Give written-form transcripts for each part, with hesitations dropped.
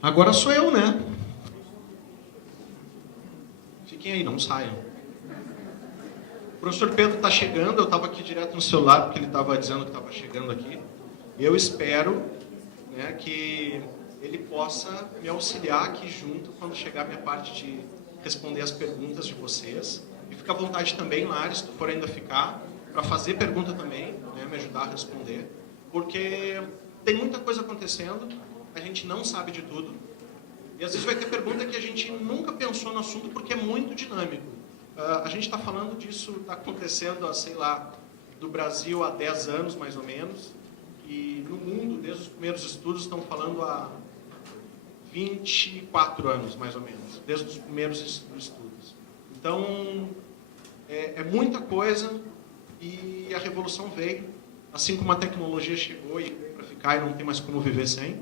Agora sou eu, né? Fiquem aí, não saiam. O professor Pedro está chegando, eu estava aqui direto no celular, porque ele estava dizendo que estava chegando aqui. Eu espero, né, que ele possa me auxiliar aqui junto quando chegar a minha parte de responder as perguntas de vocês. E fica à vontade também, Lares, se tu for ainda ficar, para fazer pergunta também, né, me ajudar a responder. Porque tem muita coisa acontecendo, a gente não sabe de tudo. E às vezes vai ter pergunta que a gente nunca pensou no assunto porque é muito dinâmico. A gente está falando disso, está acontecendo, sei lá, do Brasil há 10 anos, mais ou menos. E no mundo, desde os primeiros estudos, estão falando há 24 anos, mais ou menos. Desde os primeiros estudos. Então, é muita coisa e a revolução veio. Assim como a tecnologia chegou e veio para ficar e não tem mais como viver sem.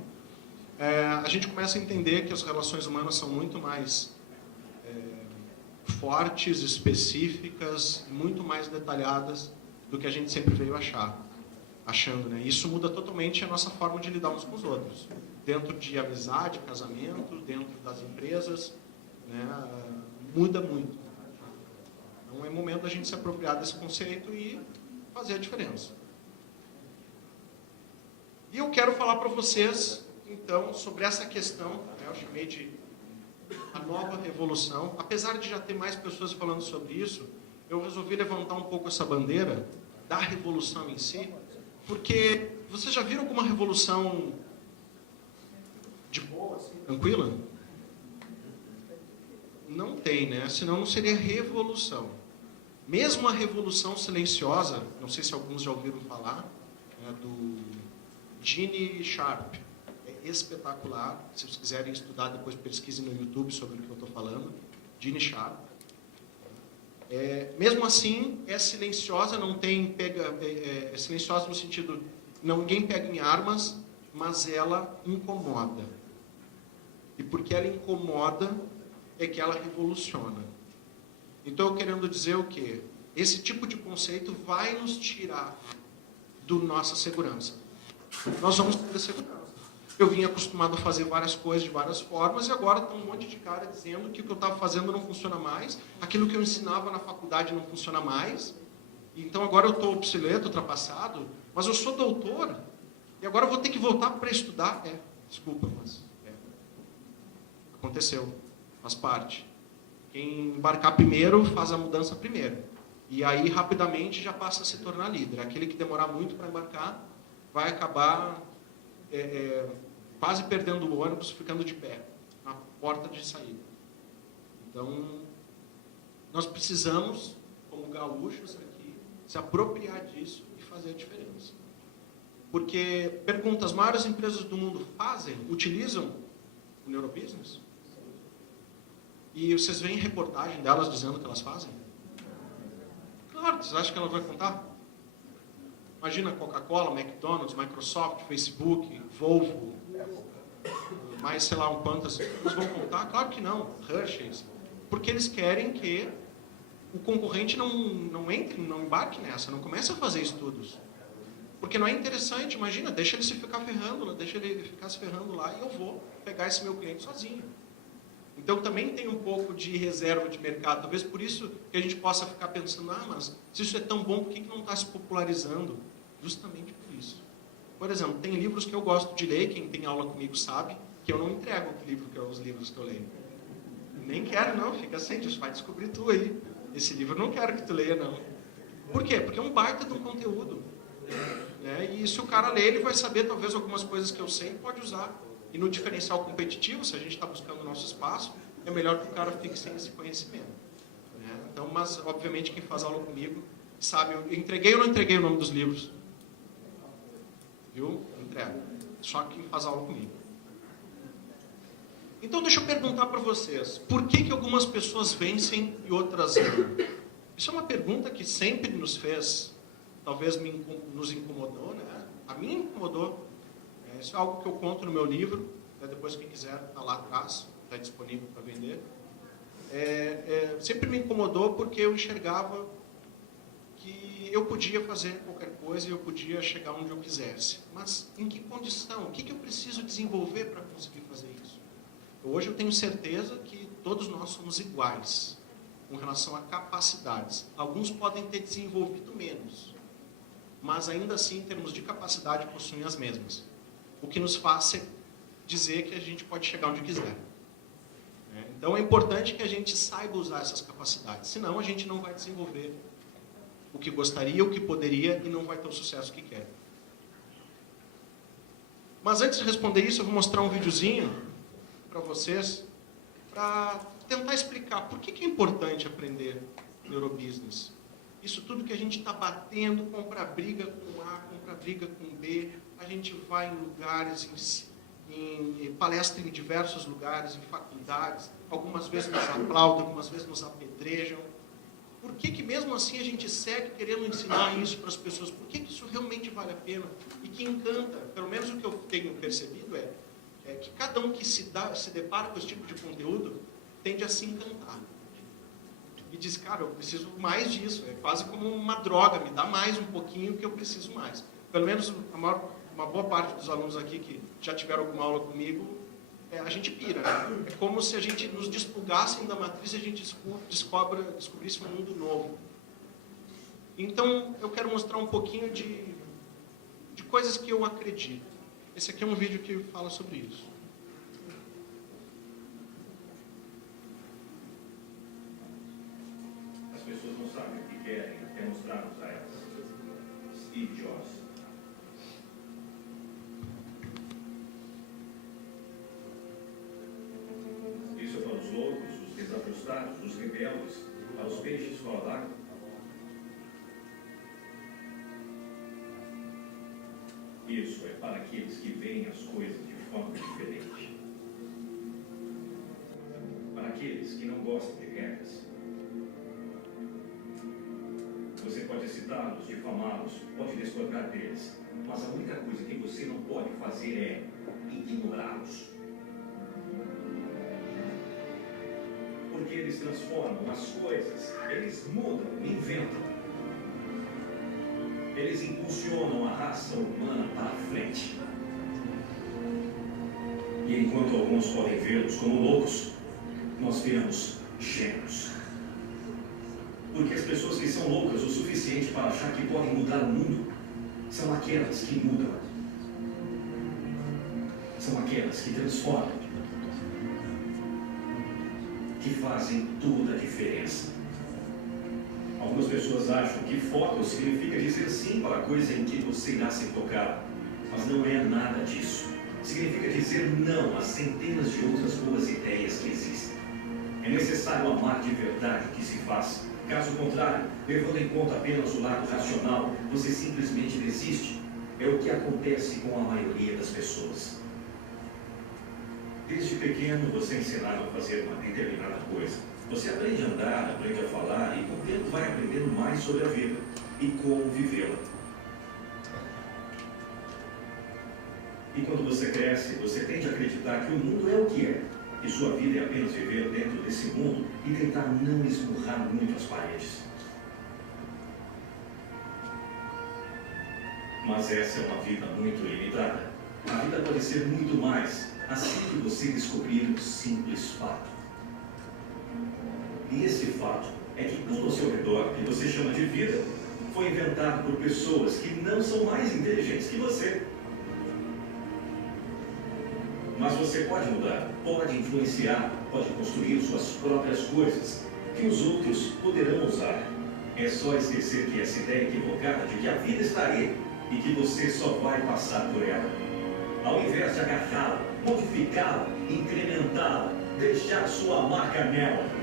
A gente começa a entender que as relações humanas são muito mais fortes, específicas, muito mais detalhadas do que a gente sempre veio achando, né? Isso muda totalmente a nossa forma de lidar uns com os outros. Dentro de amizade, casamento, dentro das empresas, né? Muda muito. Então é momento da gente se apropriar desse conceito e fazer a diferença. E eu quero falar para vocês, então, sobre essa questão, né? Eu chamei de a nova revolução. Apesar de já ter mais pessoas falando sobre isso, eu resolvi levantar um pouco essa bandeira da revolução em si, porque vocês já viram alguma revolução de boa, assim, tranquila? Não tem, né? Senão não seria revolução. Mesmo a revolução silenciosa, não sei se alguns já ouviram falar, né, do Gene Sharp. Espetacular. Se vocês quiserem estudar, depois pesquisem no YouTube sobre o que eu estou falando. Gene Sharp. Mesmo assim, é silenciosa, não tem é silenciosa no sentido, ninguém pega em armas, mas ela incomoda. E porque ela incomoda, é que ela revoluciona. Então, eu querendo dizer o quê? Esse tipo de conceito vai nos tirar da nossa segurança. Nós vamos ter segurança. Eu vim acostumado a fazer várias coisas de várias formas e agora tem um monte de cara dizendo que o que eu estava fazendo não funciona mais, aquilo que eu ensinava na faculdade não funciona mais, então agora eu estou obsoleto, ultrapassado, mas eu sou doutor e agora eu vou ter que voltar para estudar. Desculpa, mas aconteceu, faz parte. Quem embarcar primeiro faz a mudança primeiro. E aí rapidamente já passa a se tornar líder. Aquele que demorar muito para embarcar vai acabar quase perdendo o ônibus, ficando de pé, na porta de saída. Então, nós precisamos, como gaúchos aqui, se apropriar disso e fazer a diferença. Porque, pergunta, as maiores empresas do mundo utilizam o neurobusiness? E vocês veem reportagem delas dizendo que elas fazem? Claro, vocês acham que ela vai contar? Imagina Coca-Cola, McDonald's, Microsoft, Facebook, Volvo, mais sei lá quantas. Eles vão contar? Claro que não. Hershey's. Porque eles querem que o concorrente não entre, não embarque nessa, não comece a fazer estudos. Porque não é interessante, imagina, deixa ele se ficar ferrando, deixa ele ficar se ferrando lá e eu vou pegar esse meu cliente sozinho. Então também tem um pouco de reserva de mercado, talvez por isso que a gente possa ficar pensando, mas se isso é tão bom, por que não está se popularizando? Justamente por isso. Por exemplo, tem livros que eu gosto de ler, quem tem aula comigo sabe, que eu não entrego os livros que eu leio. Nem quero, não, fica sem, você vai descobrir tu aí. Esse livro eu não quero que tu leia, não. Por quê? Porque é um baita de um conteúdo. Né? E se o cara ler, ele vai saber talvez algumas coisas que eu sei e pode usar. E no diferencial competitivo, se a gente está buscando o nosso espaço, é melhor que o cara fique sem esse conhecimento. Né? Então, mas, obviamente, quem faz aula comigo sabe, eu entreguei ou não entreguei o nome dos livros? Viu? Entrego. Só quem faz aula comigo. Então, deixa eu perguntar para vocês, por que algumas pessoas vencem e outras não? Isso é uma pergunta que sempre nos fez, talvez nos incomodou, né? A mim incomodou. Isso é algo que eu conto no meu livro, né? Depois quem quiser está lá atrás, está disponível para vender. Sempre me incomodou porque eu enxergava que eu podia fazer qualquer coisa e eu podia chegar onde eu quisesse. Mas em que condição? O que eu preciso desenvolver para conseguir fazer isso? Hoje eu tenho certeza que todos nós somos iguais com relação a capacidades. Alguns podem ter desenvolvido menos, mas ainda assim, em termos de capacidade, possuem as mesmas. O que nos faz dizer que a gente pode chegar onde quiser. Então é importante que a gente saiba usar essas capacidades, senão a gente não vai desenvolver o que gostaria, o que poderia e não vai ter o sucesso que quer. Mas antes de responder isso, eu vou mostrar um videozinho para vocês, para tentar explicar por que é importante aprender neurobusiness. Isso tudo que a gente está batendo, compra briga com A, compra briga com B, a gente vai em lugares, em palestra em diversos lugares, em faculdades, algumas vezes nos aplaudem, algumas vezes nos apedrejam. Por que mesmo assim a gente segue querendo ensinar isso para as pessoas? Por que isso realmente vale a pena? E que encanta, pelo menos o que eu tenho percebido é que cada um que se depara com esse tipo de conteúdo tende a se encantar. E diz, cara, eu preciso mais disso, é quase como uma droga, me dá mais um pouquinho que eu preciso mais. Pelo menos uma boa parte dos alunos aqui que já tiveram alguma aula comigo, a gente pira, né? É como se a gente nos desplugassem da matriz e a gente descobrisse um mundo novo. Então, eu quero mostrar um pouquinho de coisas que eu acredito. Esse aqui é um vídeo que fala sobre isso. As pessoas não sabem o que querem até mostrarmos a elas. Steve Jobs. Isso é para os loucos, os desajustados, os rebeldes, para os peixes fora d'água. Isso é para aqueles que veem as coisas de forma diferente. Para aqueles que não gostam de regras. Você pode citá-los, difamá-los, pode discordar deles, mas a única coisa que você não pode fazer é ignorá-los. Porque eles transformam as coisas, eles mudam, inventam. Eles impulsionam a raça humana para a frente. E enquanto alguns podem vê-los como loucos, nós vemos gênios. Porque as pessoas que são loucas o suficiente para achar que podem mudar o mundo são aquelas que mudam. São aquelas que transformam. Que fazem toda a diferença. Algumas pessoas acham que foco significa dizer sim para a coisa em que você irá se tocar. Mas não é nada disso. Significa dizer não a centenas de outras boas ideias que existem. É necessário amar de verdade o que se faz. Caso contrário, levando em conta apenas o lado racional, você simplesmente desiste. É o que acontece com a maioria das pessoas. Desde pequeno, você é ensinado a fazer uma determinada coisa. Você aprende a andar, aprende a falar e com o tempo vai aprendendo mais sobre a vida e como vivê-la. E quando você cresce, você tende a acreditar que o mundo é o que é. E sua vida é apenas viver dentro desse mundo e tentar não esmurrar muito as paredes. Mas essa é uma vida muito limitada. A vida pode ser muito mais assim que você descobrir um simples fato. E esse fato é que tudo ao seu redor, que você chama de vida, foi inventado por pessoas que não são mais inteligentes que você. Mas você pode mudar, pode influenciar, pode construir suas próprias coisas, que os outros poderão usar. É só esquecer que essa ideia equivocada de que a vida está aí e que você só vai passar por ela. Ao invés de agarrá-la, modificá-la, incrementá-la, deixar sua marca nela.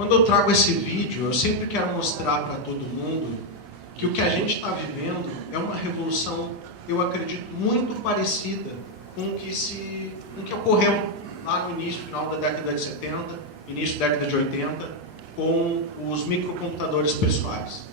Quando eu trago esse vídeo, eu sempre quero mostrar para todo mundo que o que a gente está vivendo é uma revolução, eu acredito, muito parecida com o que ocorreu lá no início, final da década de 70, início da década de 80, com os microcomputadores pessoais.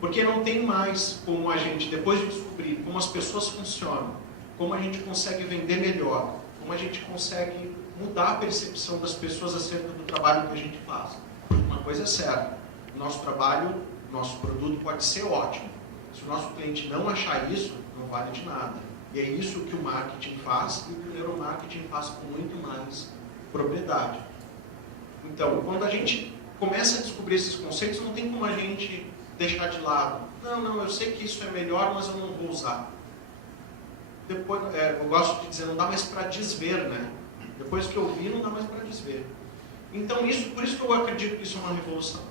Porque não tem mais como a gente, depois de descobrir como as pessoas funcionam, como a gente consegue vender melhor, como a gente consegue mudar a percepção das pessoas acerca do trabalho que a gente faz. Porque uma coisa é certa, o nosso trabalho, o nosso produto pode ser ótimo. Se o nosso cliente não achar isso, não vale de nada. E é isso que o marketing faz, e o neuromarketing faz com muito mais propriedade. Então, quando a gente começa a descobrir esses conceitos, não tem como a gente deixar de lado. Não, eu sei que isso é melhor, mas eu não vou usar. Depois, eu gosto de dizer, não dá mais para desver, né? Depois que eu vi, não dá mais para desver. Então, por isso que eu acredito que isso é uma revolução.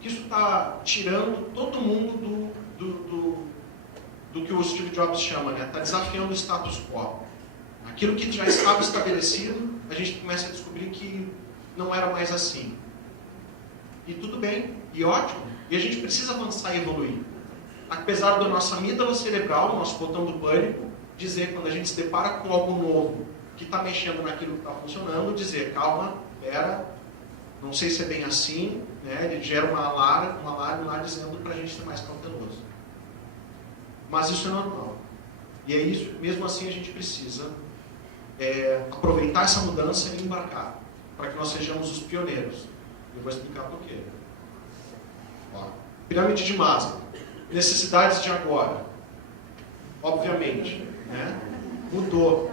Que isso está tirando todo mundo do que o Steve Jobs chama, né? Está desafiando o status quo. Aquilo que já estava estabelecido, a gente começa a descobrir que não era mais assim. E tudo bem, e ótimo. E a gente precisa avançar e evoluir. Apesar da nossa amígdala cerebral, nosso botão do pânico, dizer quando a gente se depara com algo novo que está mexendo naquilo que está funcionando, dizer, calma, pera, não sei se é bem assim, né? Ele gera um alarme lá dizendo para a gente ser mais cauteloso. Mas isso é normal. E é isso, mesmo assim a gente precisa aproveitar essa mudança e embarcar, para que nós sejamos os pioneiros. Eu vou explicar por quê. Ó, pirâmide de Maslow. Necessidades de agora. Obviamente, né? Mudou.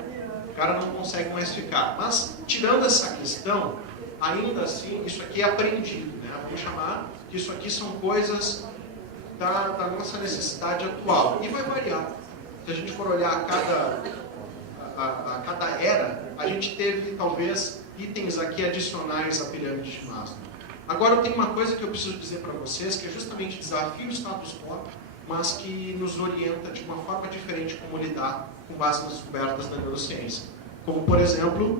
O cara não consegue mais ficar. Mas, tirando essa questão, ainda assim, isso aqui é aprendido, né? Vamos chamar que isso aqui são coisas da nossa necessidade atual. E vai variar. Se a gente for olhar a cada era, a gente teve, talvez, itens aqui adicionais à pirâmide de Maslow. Agora, eu tenho uma coisa que eu preciso dizer para vocês, que é justamente desafio o status quo, mas que nos orienta de uma forma diferente como lidar com base nas descobertas da neurociência. Como, por exemplo,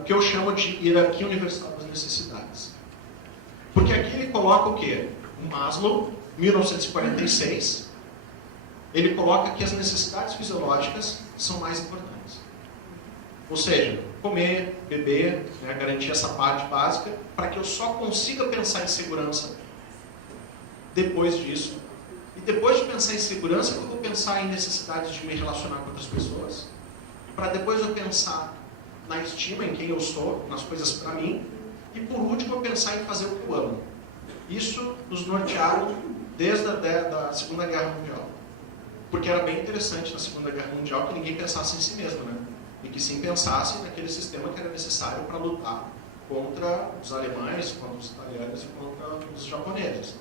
o que eu chamo de hierarquia universal das necessidades. Porque aqui ele coloca o quê? O Maslow, 1946, ele coloca que as necessidades fisiológicas são mais importantes. Ou seja, comer, beber, né, garantir essa parte básica, para que eu só consiga pensar em segurança depois disso. E depois de pensar em segurança, eu vou pensar em necessidades de me relacionar com outras pessoas, para depois eu pensar na estima, em quem eu sou, nas coisas para mim, e por último eu pensar em fazer o que eu amo. Isso nos nortearam desde a Segunda Guerra Mundial. Porque era bem interessante na Segunda Guerra Mundial que ninguém pensasse em si mesmo, né? E que sim pensasse naquele sistema que era necessário para lutar contra os alemães, contra os italianos e contra os japoneses.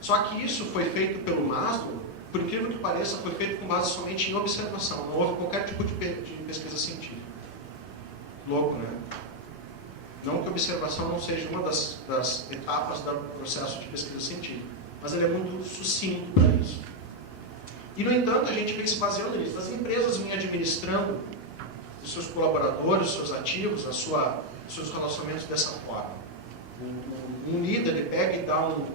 Só que isso foi feito pelo Maslow, por incrível que pareça, foi feito com base somente em observação, não houve qualquer tipo de pesquisa científica. Louco, né? Não que a observação não seja uma das etapas do processo de pesquisa científica, mas ele é muito sucinto para isso. E, no entanto, a gente vem se baseando nisso. As empresas vêm administrando os seus colaboradores, os seus ativos, os seus relacionamentos dessa forma. Um líder, ele pega e dá um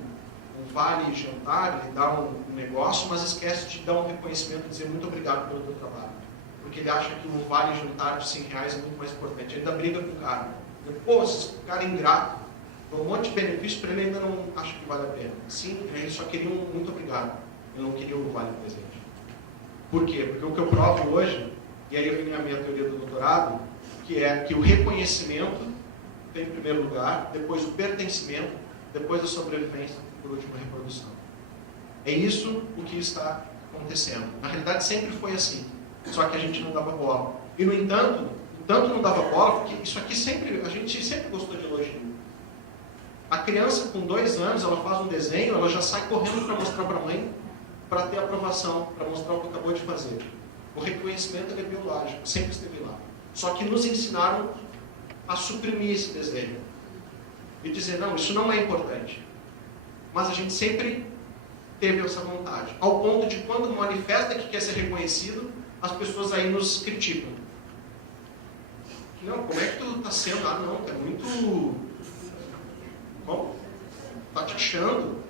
vale jantar, ele dá um negócio, mas esquece de dar um reconhecimento e dizer muito obrigado pelo teu trabalho. Porque ele acha que um vale jantar de R$100 é muito mais importante. Ele ainda briga com o cara. Pô, esse cara é ingrato, dá um monte de benefício para ele, ainda não acha que vale a pena. Sim, ele só queria um muito obrigado. Ele não queria um vale presente. Por quê? Porque o que eu provo hoje, e aí vem a minha teoria do doutorado, que é que o reconhecimento tem em primeiro lugar, depois o pertencimento, depois a sobrevivência e por último a reprodução. É isso o que está acontecendo. Na realidade sempre foi assim, só que a gente não dava bola. E no entanto, tanto não dava bola, porque isso aqui a gente sempre gostou de elogio. A criança com 2 anos, ela faz um desenho, ela já sai correndo para mostrar para a mãe, para ter aprovação, para mostrar o que acabou de fazer. O reconhecimento é biológico, sempre esteve lá. Só que nos ensinaram a suprimir esse desejo. E dizer, não, isso não é importante. Mas a gente sempre teve essa vontade. Ao ponto de quando manifesta que quer ser reconhecido, as pessoas aí nos criticam. Não, como é que tu está sendo? Ah, não, tu é muito... Como? Tá te achando?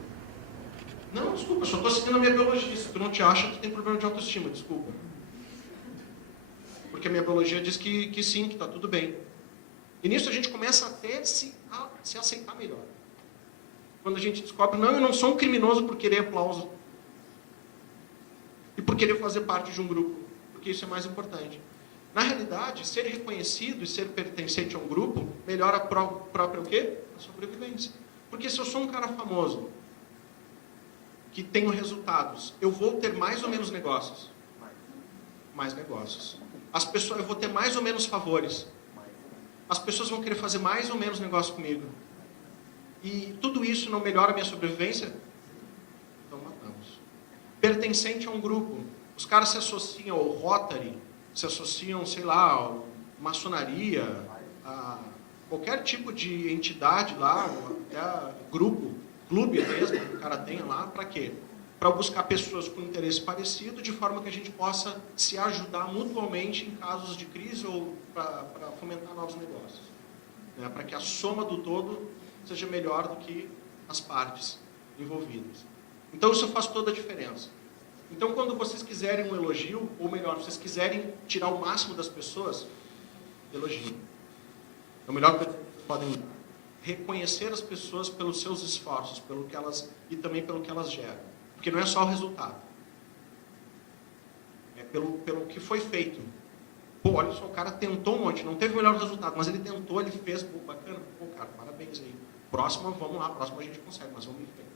Não, desculpa, eu só estou seguindo a minha biologia. Se tu não te acha, tu tem problema de autoestima, desculpa. Porque a minha biologia diz que sim, que está tudo bem. E nisso a gente começa até a se aceitar melhor. Quando a gente descobre, não, eu não sou um criminoso por querer aplauso. E por querer fazer parte de um grupo. Porque isso é mais importante. Na realidade, ser reconhecido e ser pertencente a um grupo melhora a própria o quê? A sobrevivência. Porque se eu sou um cara famoso, que tenho resultados, eu vou ter mais ou menos negócios? Mais negócios. Eu vou ter mais ou menos favores. As pessoas vão querer fazer mais ou menos negócio comigo. E tudo isso não melhora a minha sobrevivência? Então matamos. Pertencente a um grupo. Os caras se associam ao Rotary, se associam, sei lá, à maçonaria, a qualquer tipo de entidade lá, até grupo, clube mesmo, que o cara tenha lá, para quê? Para buscar pessoas com interesse parecido, de forma que a gente possa se ajudar mutuamente em casos de crise ou para fomentar novos negócios. Né? Para que a soma do todo seja melhor do que as partes envolvidas. Então isso faz toda a diferença. Então quando vocês quiserem um elogio, ou melhor, vocês quiserem tirar o máximo das pessoas, elogiem. É o melhor que vocês podem dar. Reconhecer as pessoas pelos seus esforços, pelo que elas, e também pelo que elas geram. Porque não é só o resultado. É pelo que foi feito. Pô, olha só, o cara tentou um monte, não teve o melhor resultado, mas ele tentou, ele fez, pô, bacana. Pô, cara, parabéns aí. Próxima, vamos lá, próxima a gente consegue, mas vamos em frente.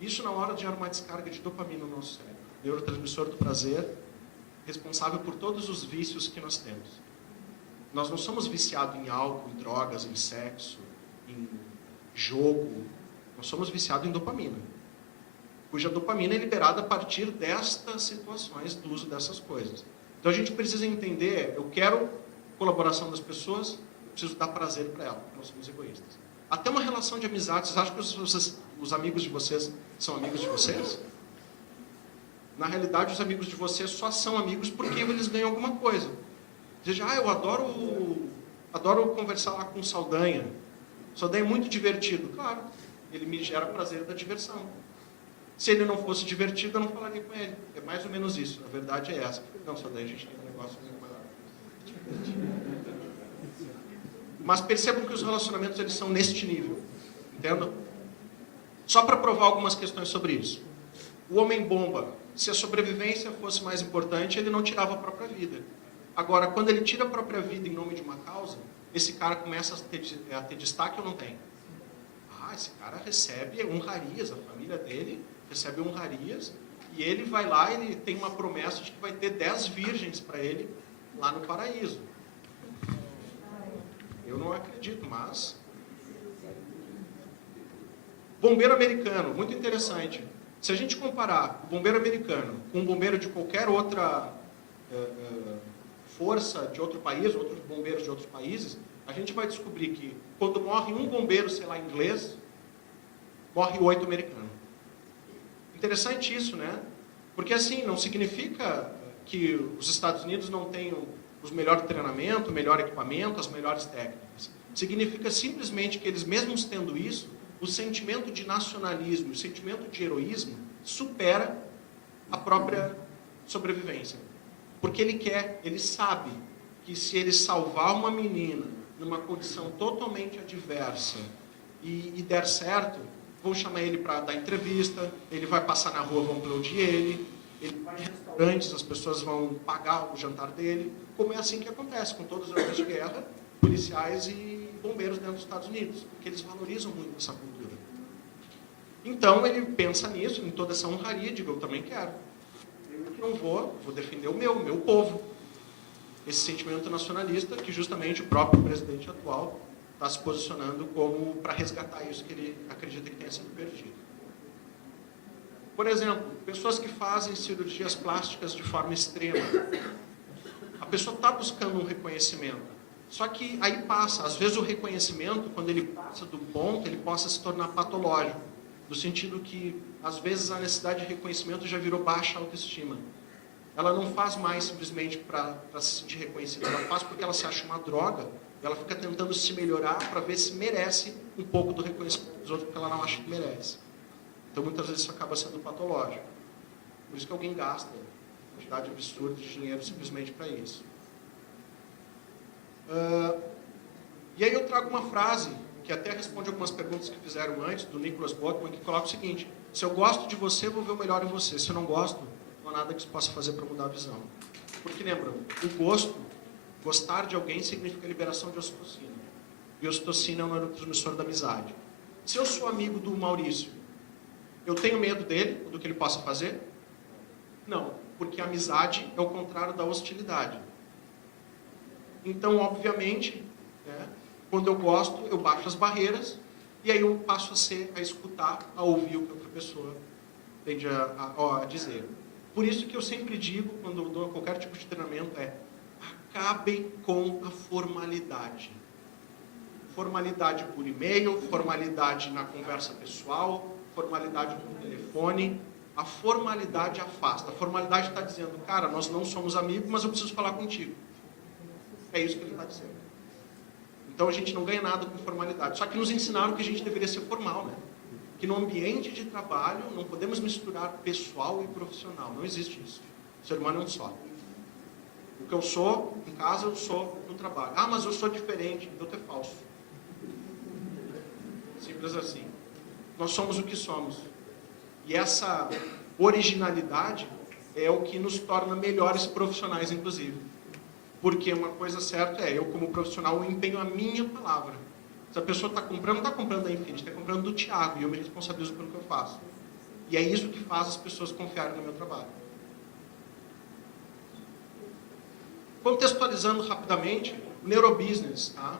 Isso na hora de gerar uma descarga de dopamina no nosso cérebro. Neurotransmissor do prazer, responsável por todos os vícios que nós temos. Nós não somos viciados em álcool, em drogas, em sexo, em jogo. Nós somos viciados em dopamina. Cuja dopamina é liberada a partir destas situações, do uso dessas coisas. Então a gente precisa entender, eu quero colaboração das pessoas, eu preciso dar prazer para elas, nós somos egoístas. Até uma relação de amizade, vocês acham que os amigos de vocês são amigos de vocês? Na realidade, os amigos de vocês só são amigos porque eles ganham alguma coisa. Seja, eu adoro conversar lá com o Saldanha. O Saldanha é muito divertido. Claro, ele me gera prazer da diversão. Se ele não fosse divertido, eu não falaria com ele. É mais ou menos isso. A verdade é essa. Não, Saldanha, a gente tem um negócio muito maior. Mas percebam que os relacionamentos eles são neste nível. Entendam? Só para provar algumas questões sobre isso. O homem-bomba, se a sobrevivência fosse mais importante, ele não tirava a própria vida. Agora, quando ele tira a própria vida em nome de uma causa, esse cara começa a ter destaque ou não tem? Esse cara recebe honrarias, a família dele recebe honrarias, e ele vai lá e ele tem uma promessa de que vai ter 10 virgens para ele lá no paraíso. Eu não acredito, mas... Bombeiro americano, muito interessante. Se a gente comparar o bombeiro americano com um bombeiro de qualquer outra força de outro país, outros bombeiros de outros países, a gente vai descobrir que quando morre um bombeiro, sei lá, inglês, morre 8 americanos. Interessante isso, né? Porque assim, não significa que os Estados Unidos não tenham os melhores treinamento, o melhor equipamento, as melhores técnicas. Significa simplesmente que eles, mesmo tendo isso, o sentimento de nacionalismo, o sentimento de heroísmo, supera a própria sobrevivência. Porque ele sabe que se ele salvar uma menina numa condição totalmente adversa e der certo, vão chamar ele para dar entrevista, ele vai passar na rua, vão aplaudir ele vai em restaurantes, as pessoas vão pagar o jantar dele, como é assim que acontece com todos os heróis de guerra, policiais e bombeiros dentro dos Estados Unidos, porque eles valorizam muito essa cultura. Então ele pensa nisso, em toda essa honraria, digo, eu também quero. Eu que não vou defender o meu povo. Esse sentimento nacionalista que justamente o próprio presidente atual está se posicionando como para resgatar isso que ele acredita que tenha sido perdido. Por exemplo, pessoas que fazem cirurgias plásticas de forma extrema. A pessoa está buscando um reconhecimento. Só que aí passa, às vezes o reconhecimento, quando ele passa do ponto, ele possa se tornar patológico. No sentido que, às vezes, a necessidade de reconhecimento já virou baixa autoestima. Ela não faz mais simplesmente para se sentir reconhecida, ela faz porque ela se acha uma droga, E ela fica tentando se melhorar para ver se merece um pouco do reconhecimento dos outros, porque ela não acha que merece. Então, muitas vezes, isso acaba sendo patológico. Por isso que alguém gasta uma quantidade absurda de dinheiro simplesmente para isso. E aí eu trago uma frase que até responde algumas perguntas que fizeram antes, do Nicholas Botman, que coloca o seguinte: se eu gosto de você, eu vou ver o melhor em você. Se eu não gosto, não há nada que se possa fazer para mudar a visão. Porque lembra, o gosto, gostar de alguém significa liberação de ocitocina. E ocitocina é um neurotransmissor da amizade. Se eu sou amigo do Maurício, eu tenho medo dele, do que ele possa fazer? Não, porque a amizade é o contrário da hostilidade. Então, obviamente, né, quando eu gosto, eu baixo as barreiras e aí eu passo a escutar, a ouvir o que a outra pessoa tende a dizer. Por isso que eu sempre digo, quando eu dou qualquer tipo de treinamento, acabem com a formalidade. Formalidade por e-mail, formalidade na conversa pessoal, formalidade por telefone. A formalidade afasta. A formalidade está dizendo, cara, nós não somos amigos, mas eu preciso falar contigo. É isso que ele está dizendo. Então a gente não ganha nada com formalidade. Só que nos ensinaram que a gente deveria ser formal, né? Que no ambiente de trabalho não podemos misturar pessoal e profissional. Não existe isso. O ser humano é um só. O que eu sou em casa, eu sou no trabalho. Ah, mas eu sou diferente. Então tu é falso. Simples assim. Nós somos o que somos. E essa originalidade é o que nos torna melhores profissionais, inclusive. Porque uma coisa certa é, eu como profissional, eu empenho a minha palavra. Se a pessoa está comprando, não está comprando da Infinity, está comprando do Thiago, e eu me responsabilizo pelo que eu faço. E é isso que faz as pessoas confiarem no meu trabalho. Contextualizando rapidamente, o neurobusiness, tá?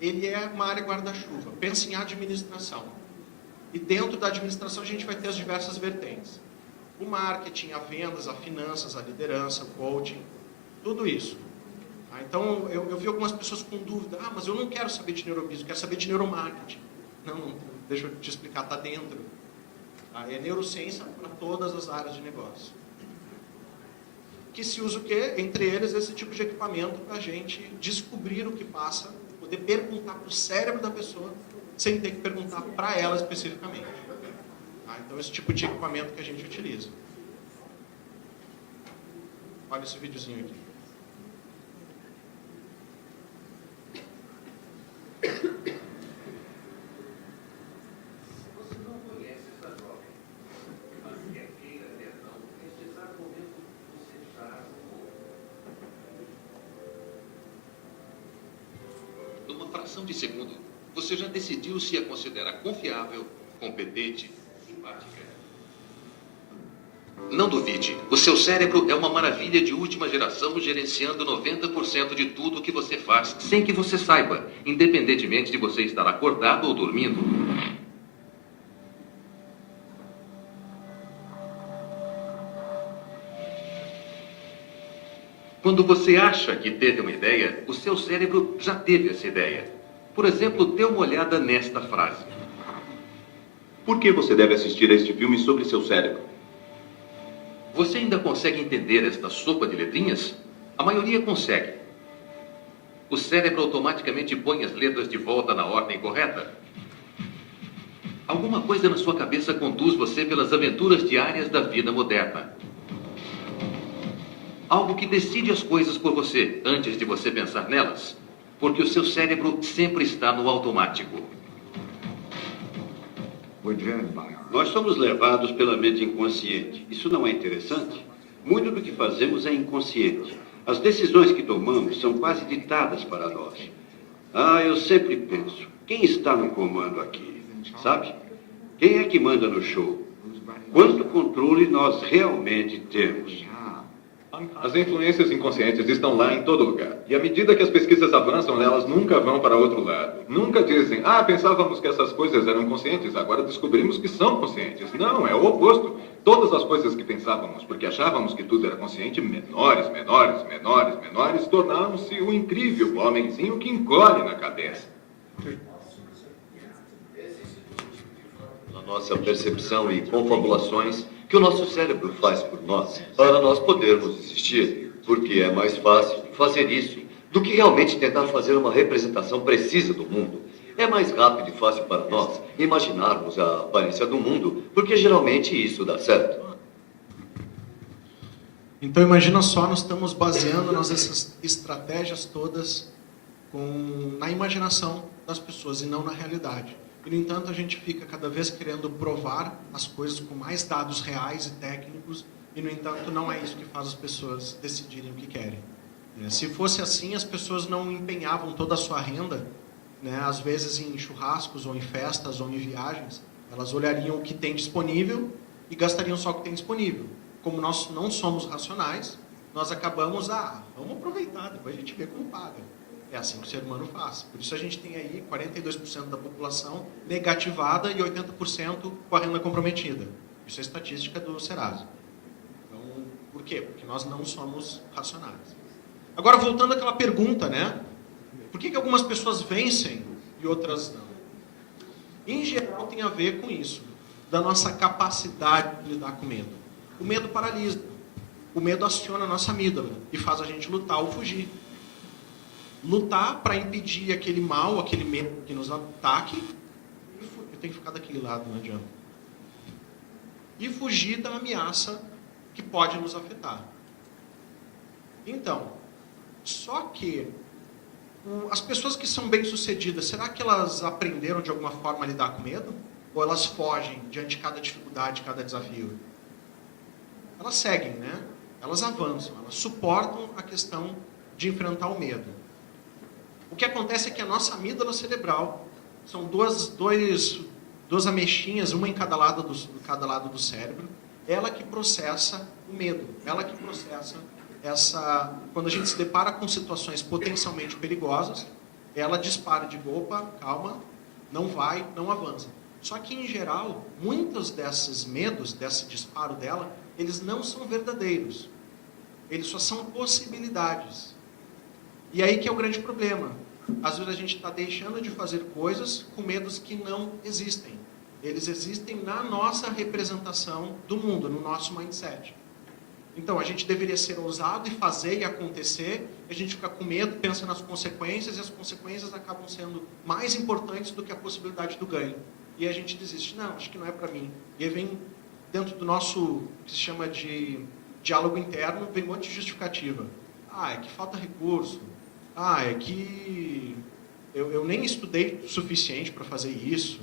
Ele é uma área guarda-chuva. Pensa em administração. E dentro da administração a gente vai ter as diversas vertentes. O marketing, a vendas, a finanças, a liderança, o coaching, tudo isso. Então, eu vi algumas pessoas com dúvida. Ah, mas eu não quero saber de neurobusiness, eu quero saber de neuromarketing. Não, deixa eu te explicar, está dentro. É neurociência para todas as áreas de negócio. Que se usa o quê? Entre eles, esse tipo de equipamento para a gente descobrir o que passa, poder perguntar para o cérebro da pessoa, sem ter que perguntar para ela especificamente. Então, esse tipo de equipamento que a gente utiliza. Olha esse videozinho aqui. Você não conhece essa jovem, mas quer queira, quer não, neste exato momento você está com Numa fração de segundo, você já decidiu se a considera confiável, competente, simpática. Não duvide, o seu cérebro é uma maravilha de última geração, gerenciando 90% de tudo o que você faz, sem que você saiba, independentemente de você estar acordado ou dormindo. Quando você acha que teve uma ideia, o seu cérebro já teve essa ideia. Por exemplo, dê uma olhada nesta frase. Por que você deve assistir a este filme sobre seu cérebro? Você ainda consegue entender esta sopa de letrinhas? A maioria consegue. O cérebro automaticamente põe as letras de volta na ordem correta. Alguma coisa na sua cabeça conduz você pelas aventuras diárias da vida moderna. Algo que decide as coisas por você, antes de você pensar nelas. Porque o seu cérebro sempre está no automático. Nós somos levados pela mente inconsciente. Isso não é interessante? Muito do que fazemos é inconsciente. As decisões que tomamos são quase ditadas para nós. Eu sempre penso, quem está no comando aqui? Sabe? Quem é que manda no show? Quanto controle nós realmente temos? As influências inconscientes estão lá em todo lugar. E à medida que as pesquisas avançam, elas nunca vão para outro lado. Nunca dizem, pensávamos que essas coisas eram conscientes, agora descobrimos que são conscientes. Não, é o oposto. Todas as coisas que pensávamos, porque achávamos que tudo era consciente, menores, tornaram-se o incrível homenzinho que encolhe na cabeça. Na nossa percepção e confabulações, que o nosso cérebro faz por nós, para nós podermos existir, porque é mais fácil fazer isso do que realmente tentar fazer uma representação precisa do mundo. É mais rápido e fácil para nós imaginarmos a aparência do mundo, porque geralmente isso dá certo. Então imagina só, nós estamos baseando essas estratégias todas na imaginação das pessoas e não na realidade. E, no entanto, a gente fica cada vez querendo provar as coisas com mais dados reais e técnicos, e, no entanto, não é isso que faz as pessoas decidirem o que querem. Se fosse assim, as pessoas não empenhavam toda a sua renda, né, às vezes em churrascos, ou em festas, ou em viagens. Elas olhariam o que tem disponível e gastariam só o que tem disponível. Como nós não somos racionais, nós acabamos, vamos aproveitar, depois a gente vê como paga. É assim que o ser humano faz. Por isso a gente tem aí 42% da população negativada e 80% com a renda comprometida. Isso é estatística do Serasa. Então, por quê? Porque nós não somos racionais. Agora, voltando àquela pergunta, né? Por que algumas pessoas vencem e outras não? Em geral, tem a ver com isso, da nossa capacidade de lidar com medo. O medo paralisa. O medo aciona a nossa amígdala e faz a gente lutar ou fugir. Lutar para impedir aquele mal, aquele medo que nos ataque. Eu tenho que ficar daquele lado, não adianta. E fugir da ameaça que pode nos afetar. Então, só que as pessoas que são bem-sucedidas, será que elas aprenderam de alguma forma a lidar com medo? Ou elas fogem diante de cada dificuldade, cada desafio? Elas seguem, né? Elas avançam, elas suportam a questão de enfrentar o medo. O que acontece é que a nossa amígdala cerebral, são duas ameixinhas, uma em cada lado do cérebro, ela que processa o medo, ela que processa quando a gente se depara com situações potencialmente perigosas, ela dispara de opa, calma, não vai, não avança. Só que, em geral, muitos desses medos, desse disparo dela, eles não são verdadeiros. Eles só são possibilidades. E aí que é o grande problema. Às vezes a gente está deixando de fazer coisas com medos que não existem. Eles existem na nossa representação do mundo, no nosso mindset. Então, a gente deveria ser ousado e fazer e acontecer, a gente fica com medo, pensa nas consequências, e as consequências acabam sendo mais importantes do que a possibilidade do ganho. E a gente desiste, não, acho que não é para mim. E aí vem, dentro do nosso, que se chama de diálogo interno, vem um monte de justificativa. É que falta recurso. É que eu nem estudei o suficiente para fazer isso.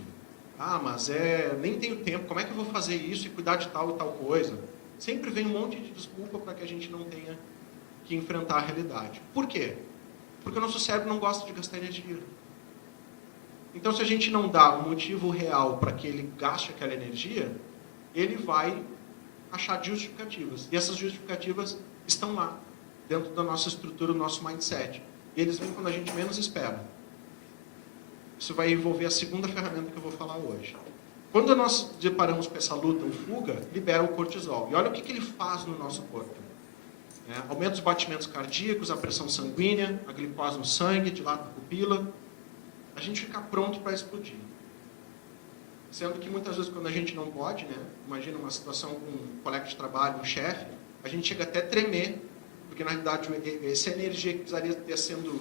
Mas nem tenho tempo, como é que eu vou fazer isso e cuidar de tal e tal coisa? Sempre vem um monte de desculpa para que a gente não tenha que enfrentar a realidade. Por quê? Porque o nosso cérebro não gosta de gastar energia. Então, se a gente não dá um motivo real para que ele gaste aquela energia, ele vai achar justificativas. E essas justificativas estão lá, dentro da nossa estrutura, do nosso mindset. E eles vêm quando a gente menos espera. Isso vai envolver a segunda ferramenta que eu vou falar hoje. Quando nós deparamos com essa luta ou fuga, libera o cortisol. E olha o que ele faz no nosso corpo. Aumenta os batimentos cardíacos, a pressão sanguínea, a glicose no sangue, dilata a pupila. A gente fica pronto para explodir. Sendo que muitas vezes quando a gente não pode, imagina uma situação com um colega de trabalho, um chefe, a gente chega até a tremer, porque na realidade essa energia que precisaria ter sendo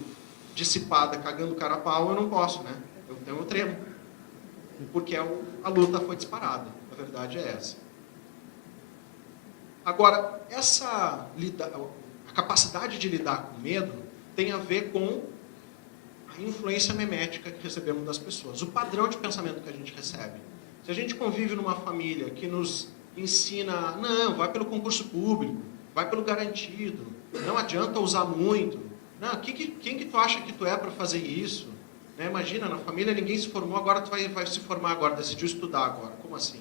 dissipada, cagando o cara a pau, eu não posso, Então eu tremo. Porque a luta foi disparada. A verdade é essa. Agora, a capacidade de lidar com medo tem a ver com a influência memética que recebemos das pessoas. O padrão de pensamento que a gente recebe. Se a gente convive numa família que nos ensina, não, vai pelo concurso público, vai pelo garantido, não adianta usar muito. Não, quem que tu acha que tu é para fazer isso? Imagina, na família ninguém se formou, agora tu vai se formar agora, decidiu estudar agora. Como assim?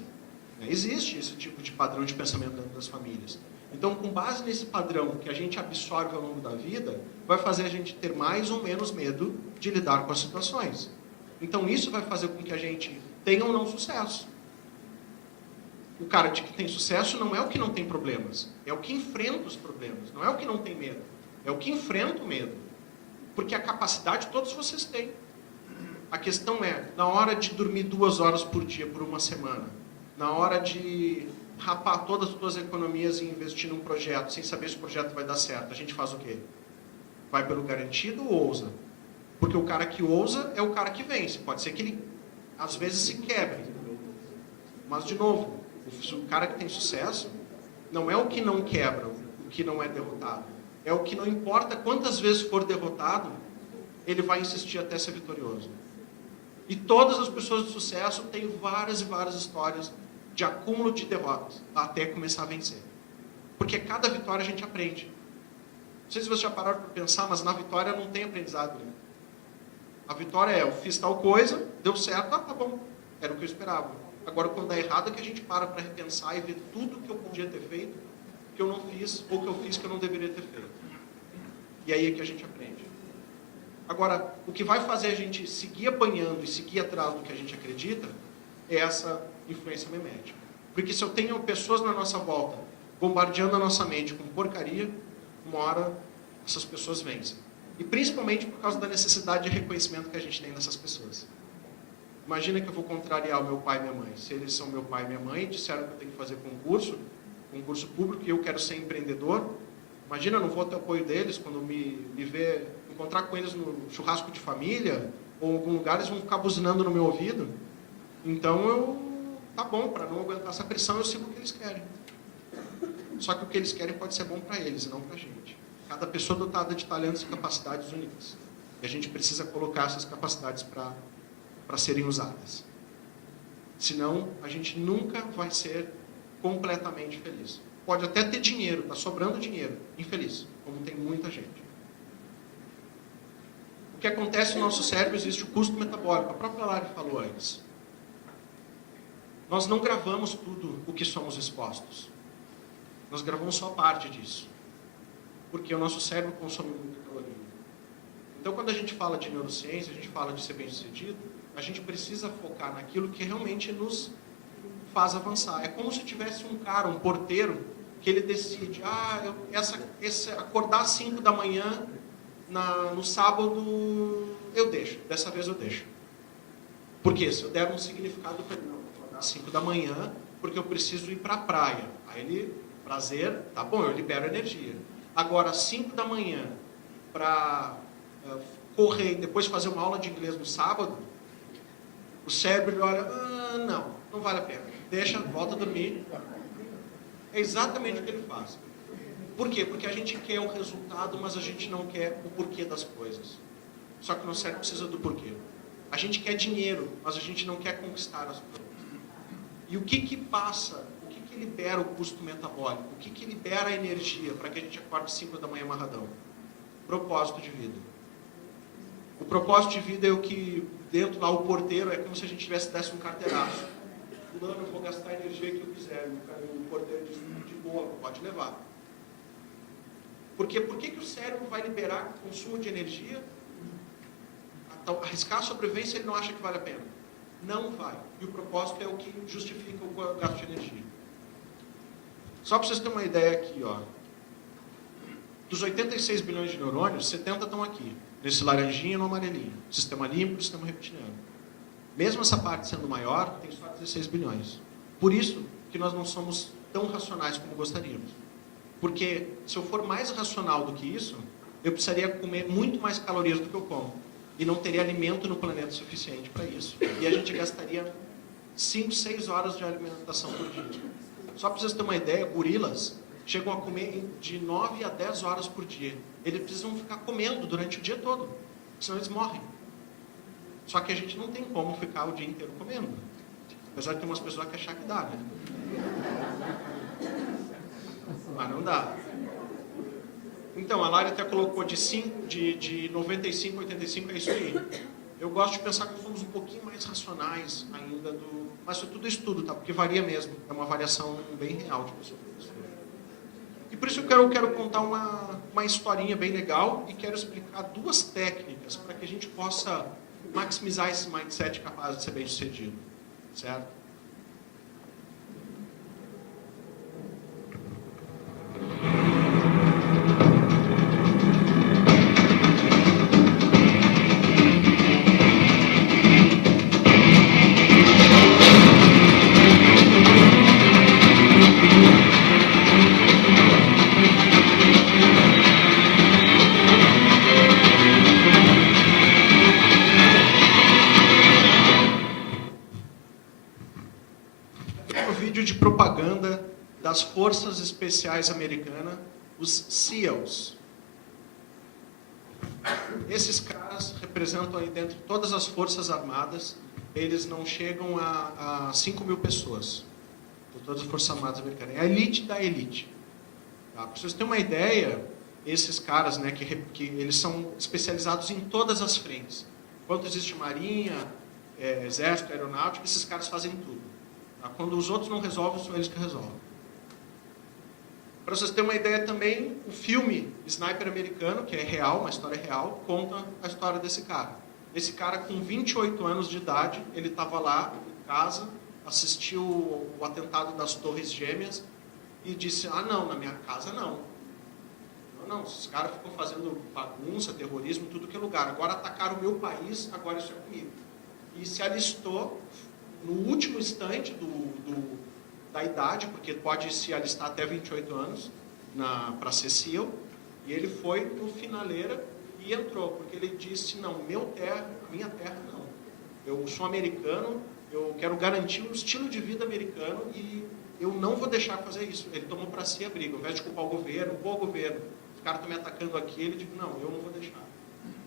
Existe esse tipo de padrão de pensamento dentro das famílias. Então, com base nesse padrão que a gente absorve ao longo da vida, vai fazer a gente ter mais ou menos medo de lidar com as situações. Então, isso vai fazer com que a gente tenha ou não sucesso. O cara que tem sucesso não é o que não tem problemas, é o que enfrenta os problemas, não é o que não tem medo, é o que enfrenta o medo. Porque a capacidade todos vocês têm. A questão é, na hora de dormir 2 horas por dia por uma semana, na hora de rapar todas as suas economias e investir num projeto, sem saber se o projeto vai dar certo, a gente faz o quê? Vai pelo garantido ou ousa? Porque o cara que ousa é o cara que vence. Pode ser que ele, às vezes, se quebre. Mas, de novo, o cara que tem sucesso não é o que não quebra, o que não é derrotado. É o que não importa quantas vezes for derrotado, ele vai insistir até ser vitorioso. E todas as pessoas de sucesso têm várias e várias histórias de acúmulo de derrotas, até começar a vencer. Porque cada vitória a gente aprende. Não sei se vocês já pararam para pensar, mas na vitória não tem aprendizado. Né? A vitória é, eu fiz tal coisa, deu certo, tá bom, era o que eu esperava. Agora, quando dá errado, é que a gente para repensar e ver tudo que eu podia ter feito, que eu não fiz, ou que eu fiz que eu não deveria ter feito. E aí é que a gente aprende. Agora, o que vai fazer a gente seguir apanhando e seguir atrás do que a gente acredita, é essa influência memética. Porque se eu tenho pessoas na nossa volta, bombardeando a nossa mente com porcaria, uma hora essas pessoas vencem. E principalmente por causa da necessidade de reconhecimento que a gente tem nessas pessoas. Imagina que eu vou contrariar o meu pai e minha mãe. Se eles são meu pai e minha mãe, disseram que eu tenho que fazer concurso público, e eu quero ser empreendedor. Imagina, eu não vou ter apoio deles quando me ver, encontrar com eles no churrasco de família, ou em algum lugar, eles vão ficar buzinando no meu ouvido. Então, tá bom, para não aguentar essa pressão, eu sigo o que eles querem. Só que o que eles querem pode ser bom para eles e não para a gente. Cada pessoa dotada de talentos e capacidades únicas. E a gente precisa colocar essas capacidades para serem usadas. Senão, a gente nunca vai ser completamente feliz. Pode até ter dinheiro, está sobrando dinheiro, infeliz, como tem muita gente. O que acontece no nosso cérebro, existe o custo metabólico. A própria Lari falou antes. Nós não gravamos tudo o que somos expostos. Nós gravamos só parte disso. Porque o nosso cérebro consome muita caloria. Então, quando a gente fala de neurociência, a gente fala de ser bem-sucedido, a gente precisa focar naquilo que realmente nos faz avançar. É como se tivesse um cara, um porteiro, que ele decide, acordar às 5 da manhã, no sábado, eu deixo. Dessa vez eu deixo. Por quê? Se eu der um significado para ele, não, vou acordar às 5 da manhã, porque eu preciso ir para a praia. Aí ele, prazer, tá bom, eu libero energia. Agora, às 5 da manhã, para correr e depois fazer uma aula de inglês no sábado, o cérebro olha, não vale a pena. Deixa, volta a dormir. É exatamente o que ele faz. Por quê? Porque a gente quer o resultado, mas a gente não quer o porquê das coisas. Só que o nosso cérebro precisa do porquê. A gente quer dinheiro, mas a gente não quer conquistar as coisas. E o que passa, o que libera o custo metabólico? O que libera a energia para que a gente acorde às 5 da manhã amarradão? Propósito de vida. O propósito de vida é o que, dentro lá, o porteiro, é como se a gente desse um carteiraço. Fulano, eu vou gastar a energia que eu quiser. O porteiro diz, de boa, pode levar. Porque por que o cérebro vai liberar consumo de energia? Arriscar a sobrevivência, ele não acha que vale a pena. Não vai. E o propósito é o que justifica o gasto de energia. Só para vocês terem uma ideia aqui, ó. Dos 86 bilhões de neurônios, 70 estão aqui. Nesse laranjinha e no amarelinho. Sistema límbico e sistema reptiliano. Mesmo essa parte sendo maior, tem só 16 bilhões. Por isso que nós não somos tão racionais como gostaríamos. Porque se eu for mais racional do que isso, eu precisaria comer muito mais calorias do que eu como. E não teria alimento no planeta suficiente para isso. E a gente gastaria 5, 6 horas de alimentação por dia. Só para vocês terem uma ideia, gorilas chegam a comer de 9 a 10 horas por dia. Eles precisam ficar comendo durante o dia todo, senão eles morrem. Só que a gente não tem como ficar o dia inteiro comendo. Apesar de ter umas pessoas que acham que dá, né? Mas não dá. Então, a Lari até colocou de 95 a 85, é isso aí. Eu gosto de pensar que somos um pouquinho mais racionais ainda do... Mas isso é tudo estudo, tá? Porque varia mesmo. É uma variação bem real de pessoa para pessoa. E por isso eu quero contar uma historinha bem legal e quero explicar 2 técnicas para que a gente possa maximizar esse mindset capaz de ser bem-sucedido. Certo? das Forças Especiais Americanas, os SEALs. Esses caras representam aí dentro todas as Forças Armadas, eles não chegam a 5 mil pessoas, de todas as Forças Armadas Americanas. É a elite da elite. Tá? Para vocês terem uma ideia, esses caras, né, que eles são especializados em todas as frentes. Enquanto existe marinha, exército, aeronáutica, esses caras fazem tudo. Tá? Quando os outros não resolvem, são eles que resolvem. Para vocês terem uma ideia também, o filme Sniper Americano, que é real, uma história real, conta a história desse cara. Esse cara, com 28 anos de idade, ele estava lá em casa, assistiu o atentado das Torres Gêmeas e disse, não, na minha casa não. Não, esses caras ficam fazendo bagunça, terrorismo, tudo que é lugar. Agora atacaram o meu país, agora isso é comigo. E se alistou no último instante da idade, porque pode se alistar até 28 anos para ser SEAL, e ele foi no finaleira e entrou, porque ele disse, não, a minha terra não. Eu sou americano, eu quero garantir o estilo de vida americano e eu não vou deixar fazer isso. Ele tomou para si a briga, ao invés de culpar o governo, os caras estão me atacando aqui, ele disse, não, eu não vou deixar.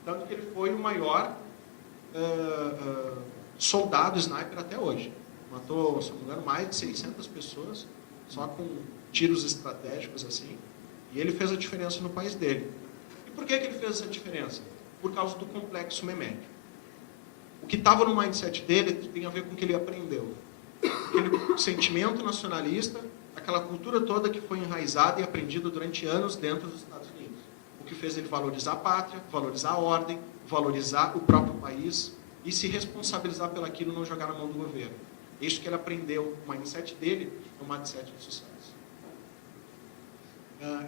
Tanto que ele foi o maior soldado sniper até hoje. Matou, se não me engano, mais de 600 pessoas, só com tiros estratégicos assim. E ele fez a diferença no país dele. E por que ele fez essa diferença? Por causa do complexo memético. O que estava no mindset dele tem a ver com o que ele aprendeu. Aquele sentimento nacionalista, aquela cultura toda que foi enraizada e aprendida durante anos dentro dos Estados Unidos. O que fez ele valorizar a pátria, valorizar a ordem, valorizar o próprio país e se responsabilizar pelaquilo e não jogar na mão do governo. Isso que ele aprendeu, o mindset dele é um mindset de sucesso.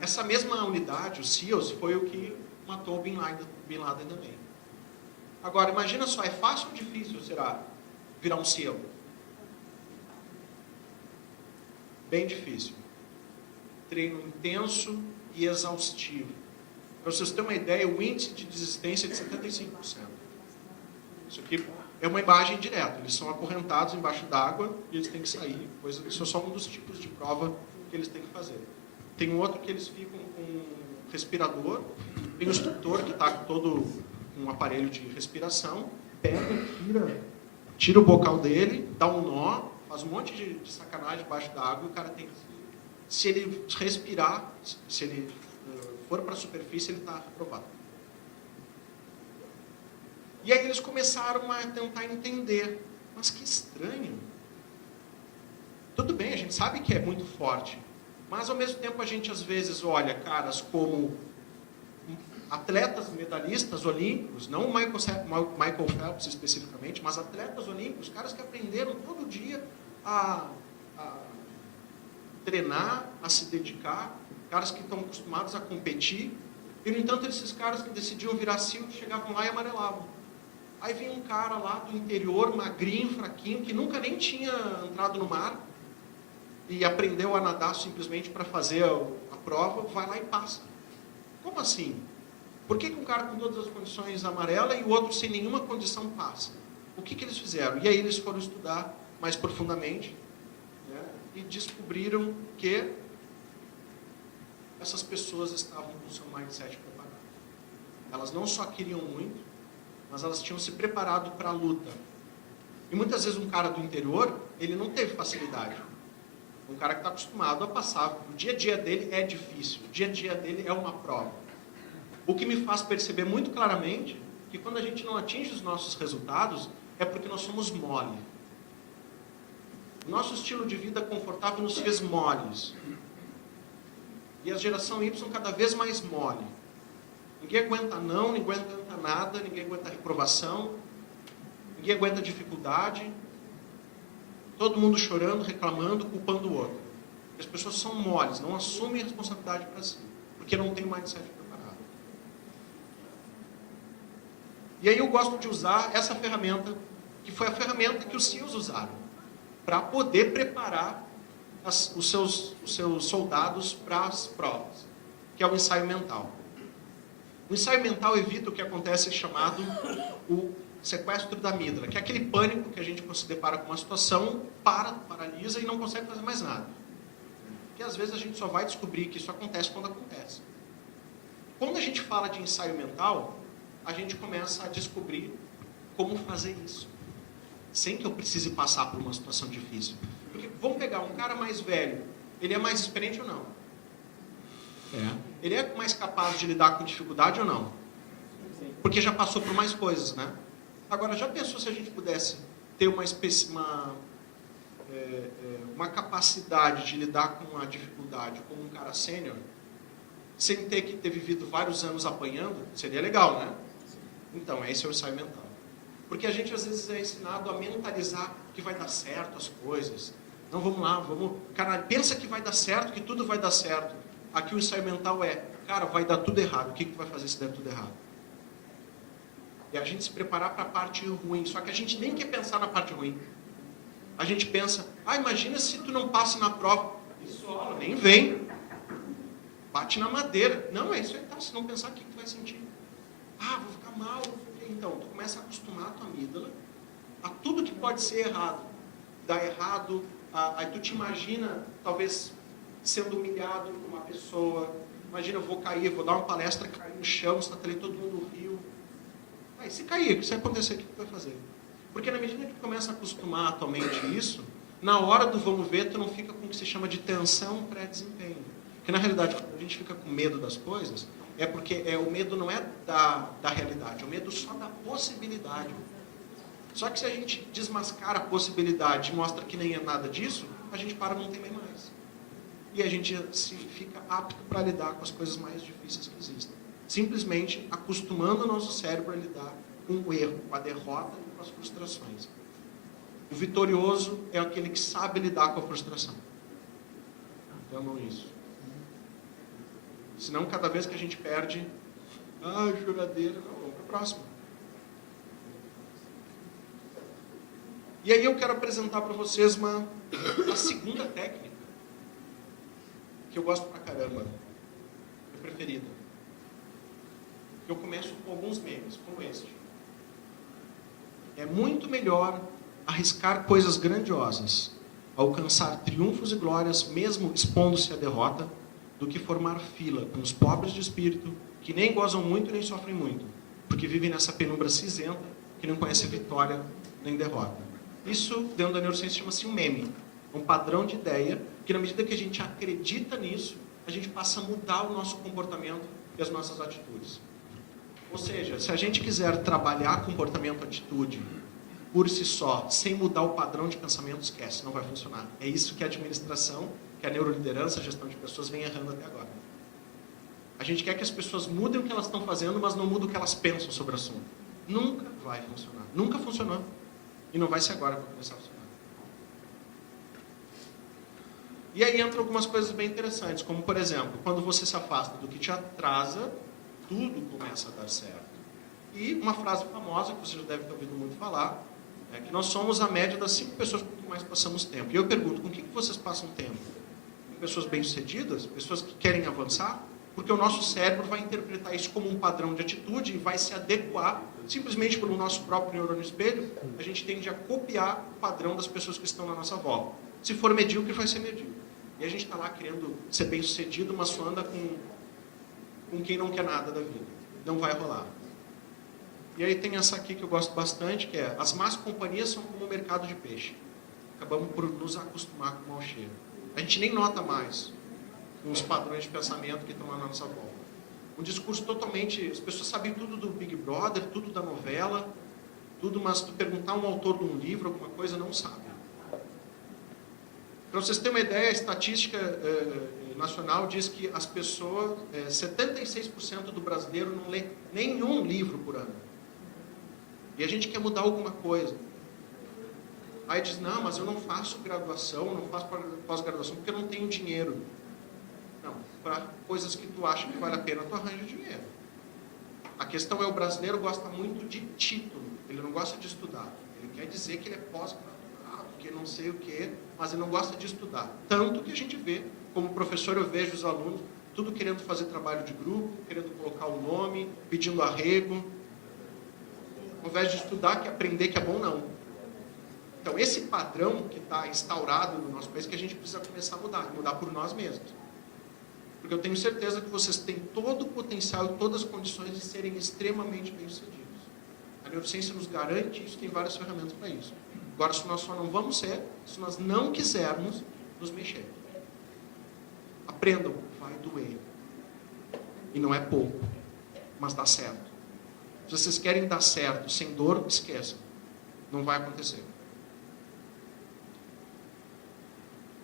Essa mesma unidade, os SEALs, foi o que matou o Bin Laden também. Agora, imagina só, é fácil ou difícil, será, virar um SEAL? Bem difícil. Treino intenso e exaustivo. Para vocês terem uma ideia, o índice de desistência é de 75%. Isso aqui é uma imagem direta. Eles são acorrentados embaixo d'água e eles têm que sair. Pois isso é só um dos tipos de prova que eles têm que fazer. Tem um outro que eles ficam com um respirador. Tem um instrutor que está com todo um aparelho de respiração. Pega, tira o bocal dele, dá um nó, faz um monte de sacanagem embaixo d'água e o cara tem que... Se ele respirar, se ele for para a superfície, ele está reprovado. E aí eles começaram a tentar entender. Mas que estranho. Tudo bem, a gente sabe que é muito forte. Mas, ao mesmo tempo, a gente, às vezes, olha caras como atletas medalhistas olímpicos, não o Michael Phelps especificamente, mas atletas olímpicos, caras que aprenderam todo dia a treinar, a se dedicar, caras que estão acostumados a competir. E, no entanto, esses caras que decidiam virar SEAL chegavam lá e amarelavam. Aí vinha um cara lá do interior, magrinho, fraquinho, que nunca nem tinha entrado no mar e aprendeu a nadar simplesmente para fazer a prova, vai lá e passa. Como assim? Por que um cara com todas as condições amarela e o outro sem nenhuma condição passa? O que eles fizeram? E aí eles foram estudar mais profundamente, né, e descobriram que essas pessoas estavam com o seu mindset preparado. Elas não só queriam muito, mas elas tinham se preparado para a luta. E muitas vezes um cara do interior, ele não teve facilidade. Um cara que está acostumado a passar, o dia a dia dele é difícil, o dia a dia dele é uma prova. O que me faz perceber muito claramente que quando a gente não atinge os nossos resultados, é porque nós somos mole. O nosso estilo de vida confortável nos fez moles. E a geração Y cada vez mais mole. Ninguém aguenta não, ninguém aguenta nada, ninguém aguenta reprovação, ninguém aguenta dificuldade. Todo mundo chorando, reclamando, culpando o outro. As pessoas são moles, não assumem a responsabilidade para si, porque não tem mindset preparado. E aí eu gosto de usar essa ferramenta, que foi a ferramenta que os SEALs usaram, para poder preparar os seus soldados para as provas, que é o ensaio mental. O ensaio mental evita o que acontece chamado o sequestro da amígdala, que é aquele pânico que a gente se depara com uma situação, paralisa e não consegue fazer mais nada. que às vezes a gente só vai descobrir que isso acontece quando acontece. Quando a gente fala de ensaio mental, a gente começa a descobrir como fazer isso, sem que eu precise passar por uma situação difícil. Porque vamos pegar um cara mais velho, ele é mais experiente ou não? Ele é mais capaz de lidar com dificuldade ou não? Porque já passou por mais coisas, né? Agora, já pensou se a gente pudesse ter uma capacidade de lidar com a dificuldade como um cara sênior, sem ter que ter vivido vários anos apanhando? Seria legal, né? Então, esse é o ensaio mental. Porque a gente, às vezes, é ensinado a mentalizar que vai dar certo as coisas. Não, vamos lá, vamos... Cara, pensa que vai dar certo, que tudo vai dar certo. Aqui o ensaio mental é, cara, vai dar tudo errado. O que tu vai fazer se der tudo errado? E a gente se preparar para a parte ruim. Só que a gente nem quer pensar na parte ruim. A gente pensa, imagina se tu não passa na prova. Isola, nem vem. Bate na madeira. Não, é isso aí, tá. Se não pensar, o que tu vai sentir? Vou ficar mal. Então, tu começa a acostumar a tua amígdala a tudo que pode ser errado. Dar errado, aí tu te imagina, talvez, sendo humilhado por uma pessoa. Imagina, eu vou cair, vou dar uma palestra, cair no chão, está ali todo mundo riu. Aí se cair, se acontecer, o que tu vai fazer? Porque na medida que tu começa a acostumar a tua mente isso, na hora do vamos ver, tu não fica com o que se chama de tensão pré-desempenho. Porque na realidade, quando a gente fica com medo das coisas, é porque o medo não é da realidade, é o medo só da possibilidade. Só que se a gente desmascara a possibilidade e mostra que nem é nada disso, a gente para não temer mais. E a gente fica apto para lidar com as coisas mais difíceis que existem. Simplesmente acostumando o nosso cérebro a lidar com o erro, com a derrota e com as frustrações. O vitorioso é aquele que sabe lidar com a frustração. Entendam isso. Senão, cada vez que a gente perde, choradeira, não, vamos para a próxima. E aí eu quero apresentar para vocês a segunda técnica, que eu gosto pra caramba, minha preferida. Eu começo com alguns memes, como este. É muito melhor arriscar coisas grandiosas, alcançar triunfos e glórias, mesmo expondo-se à derrota, do que formar fila com os pobres de espírito, que nem gozam muito nem sofrem muito, porque vivem nessa penumbra cinzenta, que não conhece vitória nem derrota. Isso, dentro da neurociência, chama-se um meme, um padrão de ideia, que na medida que a gente acredita nisso, a gente passa a mudar o nosso comportamento e as nossas atitudes. Ou seja, se a gente quiser trabalhar comportamento, atitude, por si só, sem mudar o padrão de pensamento, esquece, não vai funcionar. É isso que a administração, que a neuroliderança, a gestão de pessoas vem errando até agora. A gente quer que as pessoas mudem o que elas estão fazendo, mas não mudem o que elas pensam sobre o assunto. Nunca vai funcionar. Nunca funcionou. E não vai ser agora para começar a funcionar. E aí entram algumas coisas bem interessantes, como, por exemplo, quando você se afasta do que te atrasa, tudo começa a dar certo. E uma frase famosa, que você já deve ter ouvido muito falar, é que nós somos a média das 5 pessoas com que mais passamos tempo. E eu pergunto, com que vocês passam tempo? Com pessoas bem-sucedidas? Pessoas que querem avançar? Porque o nosso cérebro vai interpretar isso como um padrão de atitude e vai se adequar, simplesmente pelo nosso próprio neurônio espelho, a gente tende a copiar o padrão das pessoas que estão na nossa volta. Se for medíocre, vai ser medíocre. E a gente está lá querendo ser bem-sucedido, mas só anda com quem não quer nada da vida. Não vai rolar. E aí tem essa aqui que eu gosto bastante, que é: as más companhias são como o mercado de peixe. Acabamos por nos acostumar com o mau cheiro. A gente nem nota mais os padrões de pensamento que estão lá na nossa volta. Um discurso totalmente... As pessoas sabem tudo do Big Brother, tudo da novela, tudo, mas se tu perguntar um autor de um livro, alguma coisa, não sabe. Para vocês terem uma ideia, a estatística nacional diz que as pessoas, 76% do brasileiro não lê nenhum livro por ano. E a gente quer mudar alguma coisa. Aí diz, não, mas eu não faço graduação, não faço pós-graduação porque eu não tenho dinheiro. Não, para coisas que tu acha que vale a pena, tu arranja dinheiro. A questão é, o brasileiro gosta muito de título, ele não gosta de estudar. Ele quer dizer que ele é pós-graduado, que não sei o quê, mas ele não gosta de estudar. Tanto que a gente vê, como professor eu vejo os alunos, tudo querendo fazer trabalho de grupo, querendo colocar o nome, pedindo arrego. Ao invés de estudar, que aprender que é bom, não. Então, esse padrão que está instaurado no nosso país, que a gente precisa começar a mudar por nós mesmos. Porque eu tenho certeza que vocês têm todo o potencial e todas as condições de serem extremamente bem-sucedidos. A neurociência nos garante isso, tem várias ferramentas para isso. Agora, se nós só não vamos ser, se nós não quisermos nos mexer. Aprendam, vai doer. E não é pouco, mas dá certo. Se vocês querem dar certo sem dor, esqueçam. Não vai acontecer.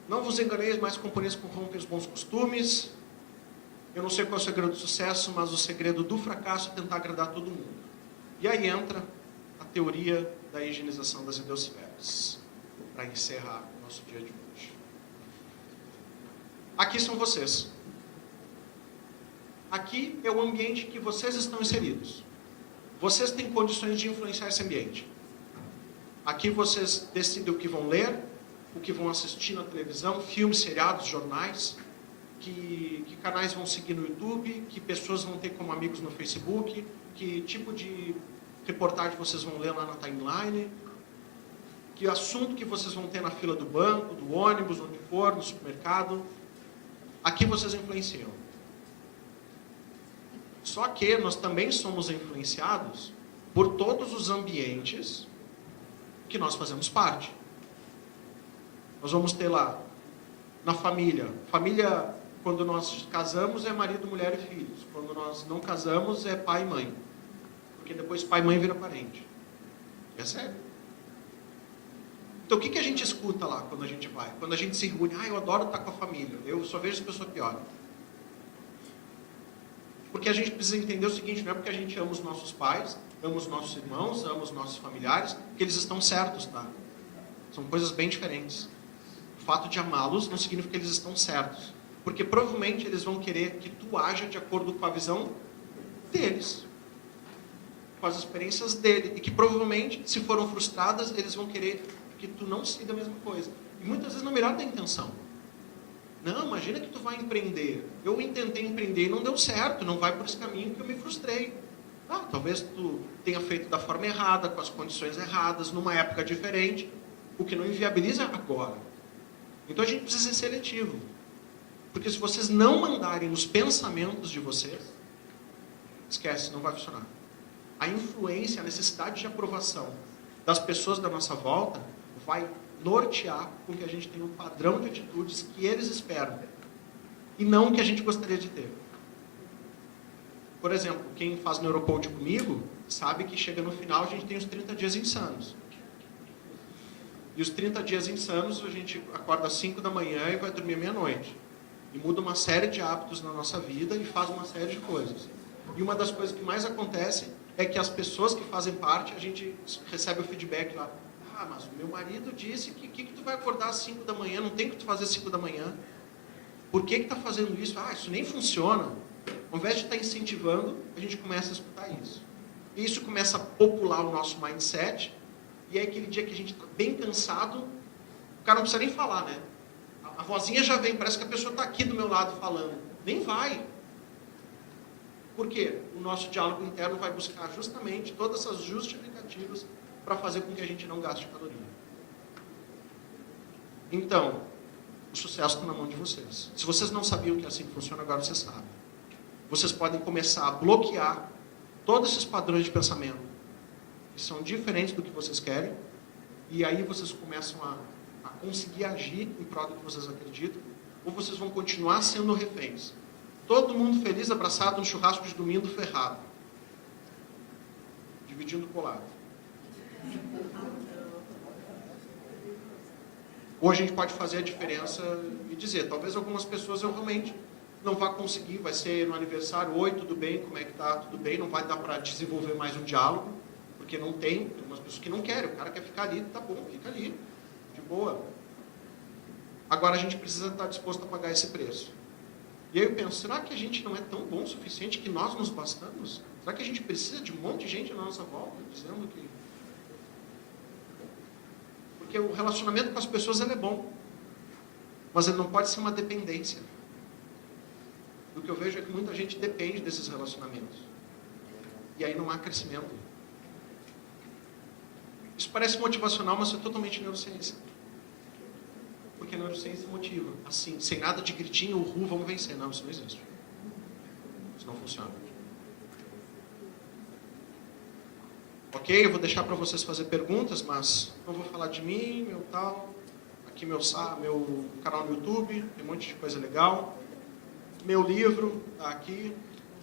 Não vos enganeis mais, companheiros, que corrompem os bons costumes. Eu não sei qual é o segredo do sucesso, mas o segredo do fracasso é tentar agradar todo mundo. E aí entra a teoria da higienização das ideosferas, para encerrar o nosso dia de hoje. Aqui são vocês. Aqui é o ambiente que vocês estão inseridos. Vocês têm condições de influenciar esse ambiente. Aqui vocês decidem o que vão ler, o que vão assistir na televisão, filmes, seriados, jornais, que canais vão seguir no YouTube, que pessoas vão ter como amigos no Facebook, que tipo de reportagem vocês vão ler lá na timeline, que assunto que vocês vão ter na fila do banco, do ônibus, onde for, no supermercado. Aqui vocês influenciam. Só que nós também somos influenciados por todos os ambientes que nós fazemos parte. Nós vamos ter lá, na família. Família, quando nós casamos, é marido, mulher e filhos. Quando nós não casamos, é pai e mãe. Porque depois pai e mãe vira parente. É sério. Então, o que a gente escuta lá quando a gente vai? Quando a gente se reúne, eu adoro estar com a família. Eu só vejo as pessoas piores. Porque a gente precisa entender o seguinte, não é porque a gente ama os nossos pais, ama os nossos irmãos, ama os nossos familiares, que eles estão certos, tá? São coisas bem diferentes. O fato de amá-los não significa que eles estão certos. Porque provavelmente eles vão querer que tu haja de acordo com a visão deles. Com as experiências dele. E que provavelmente, se foram frustradas, eles vão querer que tu não siga a mesma coisa. E muitas vezes não melhor da intenção. Não, imagina que tu vai empreender. Eu tentei empreender e não deu certo. Não vai por esse caminho que eu me frustrei. Talvez tu tenha feito da forma errada, com as condições erradas, numa época diferente. O que não inviabiliza agora. Então a gente precisa ser seletivo. Porque se vocês não mandarem nos pensamentos de vocês, esquece, não vai funcionar. A influência, a necessidade de aprovação das pessoas da nossa volta vai nortear com que a gente tenha um padrão de atitudes que eles esperam e não o que a gente gostaria de ter. Por exemplo, quem faz neurocoaching comigo sabe que chega no final a gente tem os 30 dias insanos. E os 30 dias insanos a gente acorda às 5 da manhã e vai dormir meia-noite. E muda uma série de hábitos na nossa vida e faz uma série de coisas. E uma das coisas que mais acontece é que as pessoas que fazem parte, a gente recebe o feedback lá. Mas o meu marido disse que tu vai acordar às 5 da manhã, não tem que tu fazer às 5 da manhã. Por que tá fazendo isso? Isso nem funciona. Ao invés de estar incentivando, a gente começa a escutar isso. E isso começa a popular o nosso mindset, e é aquele dia que a gente está bem cansado, o cara não precisa nem falar, né? A vozinha já vem, parece que a pessoa está aqui do meu lado falando. Nem vai. Por quê? O nosso diálogo interno vai buscar justamente todas essas justificativas para fazer com que a gente não gaste caloria. Então, o sucesso está na mão de vocês. Se vocês não sabiam que é assim que funciona, agora vocês sabem. Vocês podem começar a bloquear todos esses padrões de pensamento que são diferentes do que vocês querem, e aí vocês começam a conseguir agir em prol do que vocês acreditam, ou vocês vão continuar sendo reféns. Todo mundo feliz, abraçado no churrasco de domingo ferrado. Dividindo o colado. Ou a gente pode fazer a diferença e dizer, talvez algumas pessoas eu realmente não vá conseguir, vai ser no aniversário, oi, tudo bem, como é que tá? Tudo bem, não vai dar para desenvolver mais um diálogo, porque não tem umas pessoas que não querem, o cara quer ficar ali, tá bom, fica ali, de boa. Agora a gente precisa estar disposto a pagar esse preço. E aí eu penso, será que a gente não é tão bom o suficiente que nós nos bastamos? Será que a gente precisa de um monte de gente na nossa volta, dizendo que... Porque o relacionamento com as pessoas ele é bom, mas ele não pode ser uma dependência. O que eu vejo é que muita gente depende desses relacionamentos. E aí não há crescimento. Isso parece motivacional, mas é totalmente neurociência. Porque a neurociência motiva. Assim, sem nada de gritinho, vamos vencer. Não, isso não existe. Isso não funciona. Ok, eu vou deixar para vocês fazer perguntas, mas não vou falar de mim, meu tal. Aqui meu canal no YouTube, tem um monte de coisa legal. Meu livro está aqui.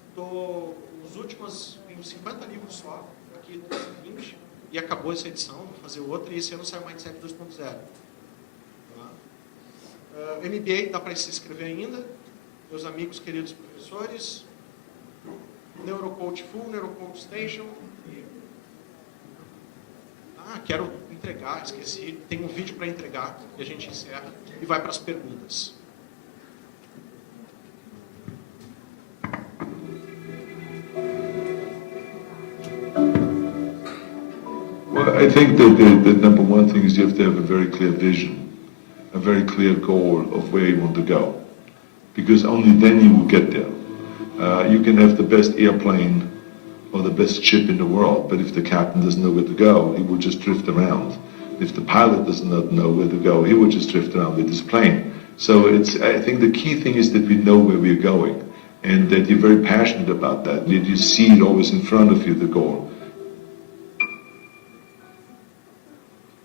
Estou nos últimos, tenho 50 livros só, aqui 20, e acabou essa edição, vou fazer outra, e esse ano sai o Mindset 2.0. Tá? MBA dá para se inscrever ainda, meus amigos, queridos professores, Neurocoach Full, Neurocoach Station, quero entregar, esqueci, tem um vídeo para entregar, e a gente encerra, e vai para as perguntas. Well, I think that the number one thing is you have to have a very clear vision, a very clear goal of where you want to go. Because only then you will get there. You can have the best airplane or the best ship in the world, but if the captain doesn't know where to go, he will just drift around. If the pilot does not know where to go, he will just drift around with his plane. So I think the key thing is that we know where we're going, and that you're very passionate about that you see it always in front of you, the goal.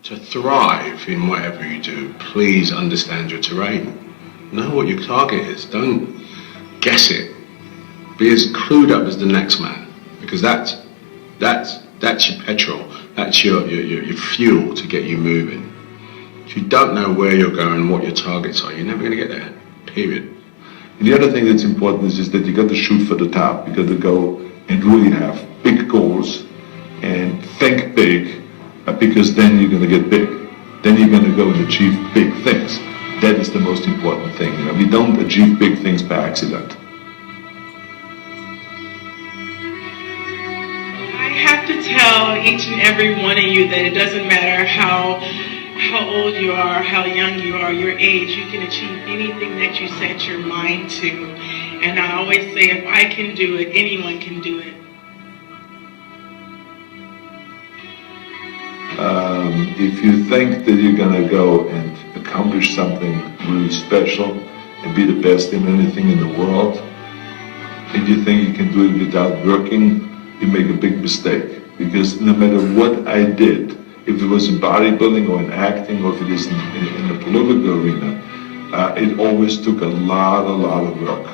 To thrive in whatever you do, please understand your terrain. Know what your target is. Don't guess it. Be as clued up as the next man, because that's your petrol. That's your fuel to get you moving. If you don't know where you're going, what your targets are, you're never going to get there. Period. And the other thing that's important is that you got to shoot for the top. You got to go and really have big goals and think big. Because then you're going to get big. Then you're going to go and achieve big things. That is the most important thing. You know, we don't achieve big things by accident. I have to tell each and every one of you that it doesn't matter how old you are, how young you are, your age, you can achieve anything that you set your mind to. And I always say, if I can do it, anyone can do it. If you think that you're going to go and accomplish something really special and be the best in anything in the world, and you think you can do it without working, you make a big mistake. Because no matter what I did, if it was in bodybuilding or in acting or if it is in the political arena, it always took a lot of work.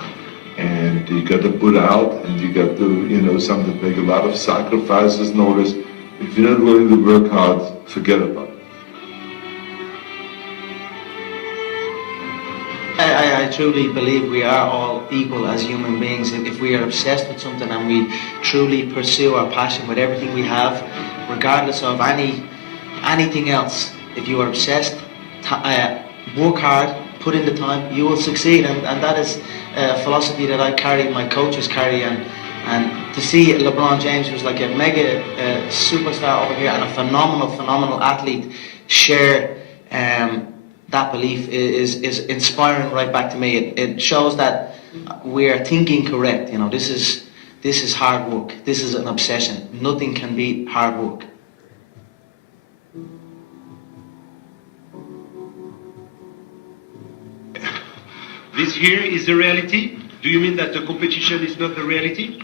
And you got to put out, and you got to, sometimes make a lot of sacrifices. Notice, if you're not willing to work hard, forget about it. I truly believe we are all equal as human beings. If we are obsessed with something and we truly pursue our passion with everything we have, regardless of anything else, if you are obsessed, work hard, put in the time, you will succeed. And that is a philosophy that I carry, my coaches carry, and to see LeBron James, who's like a mega superstar over here and a phenomenal athlete, share that belief is inspiring right back to me. It shows that we are thinking correct. This is hard work. This is an obsession. Nothing can beat hard work. This here is the reality? Do you mean that the competition is not the reality?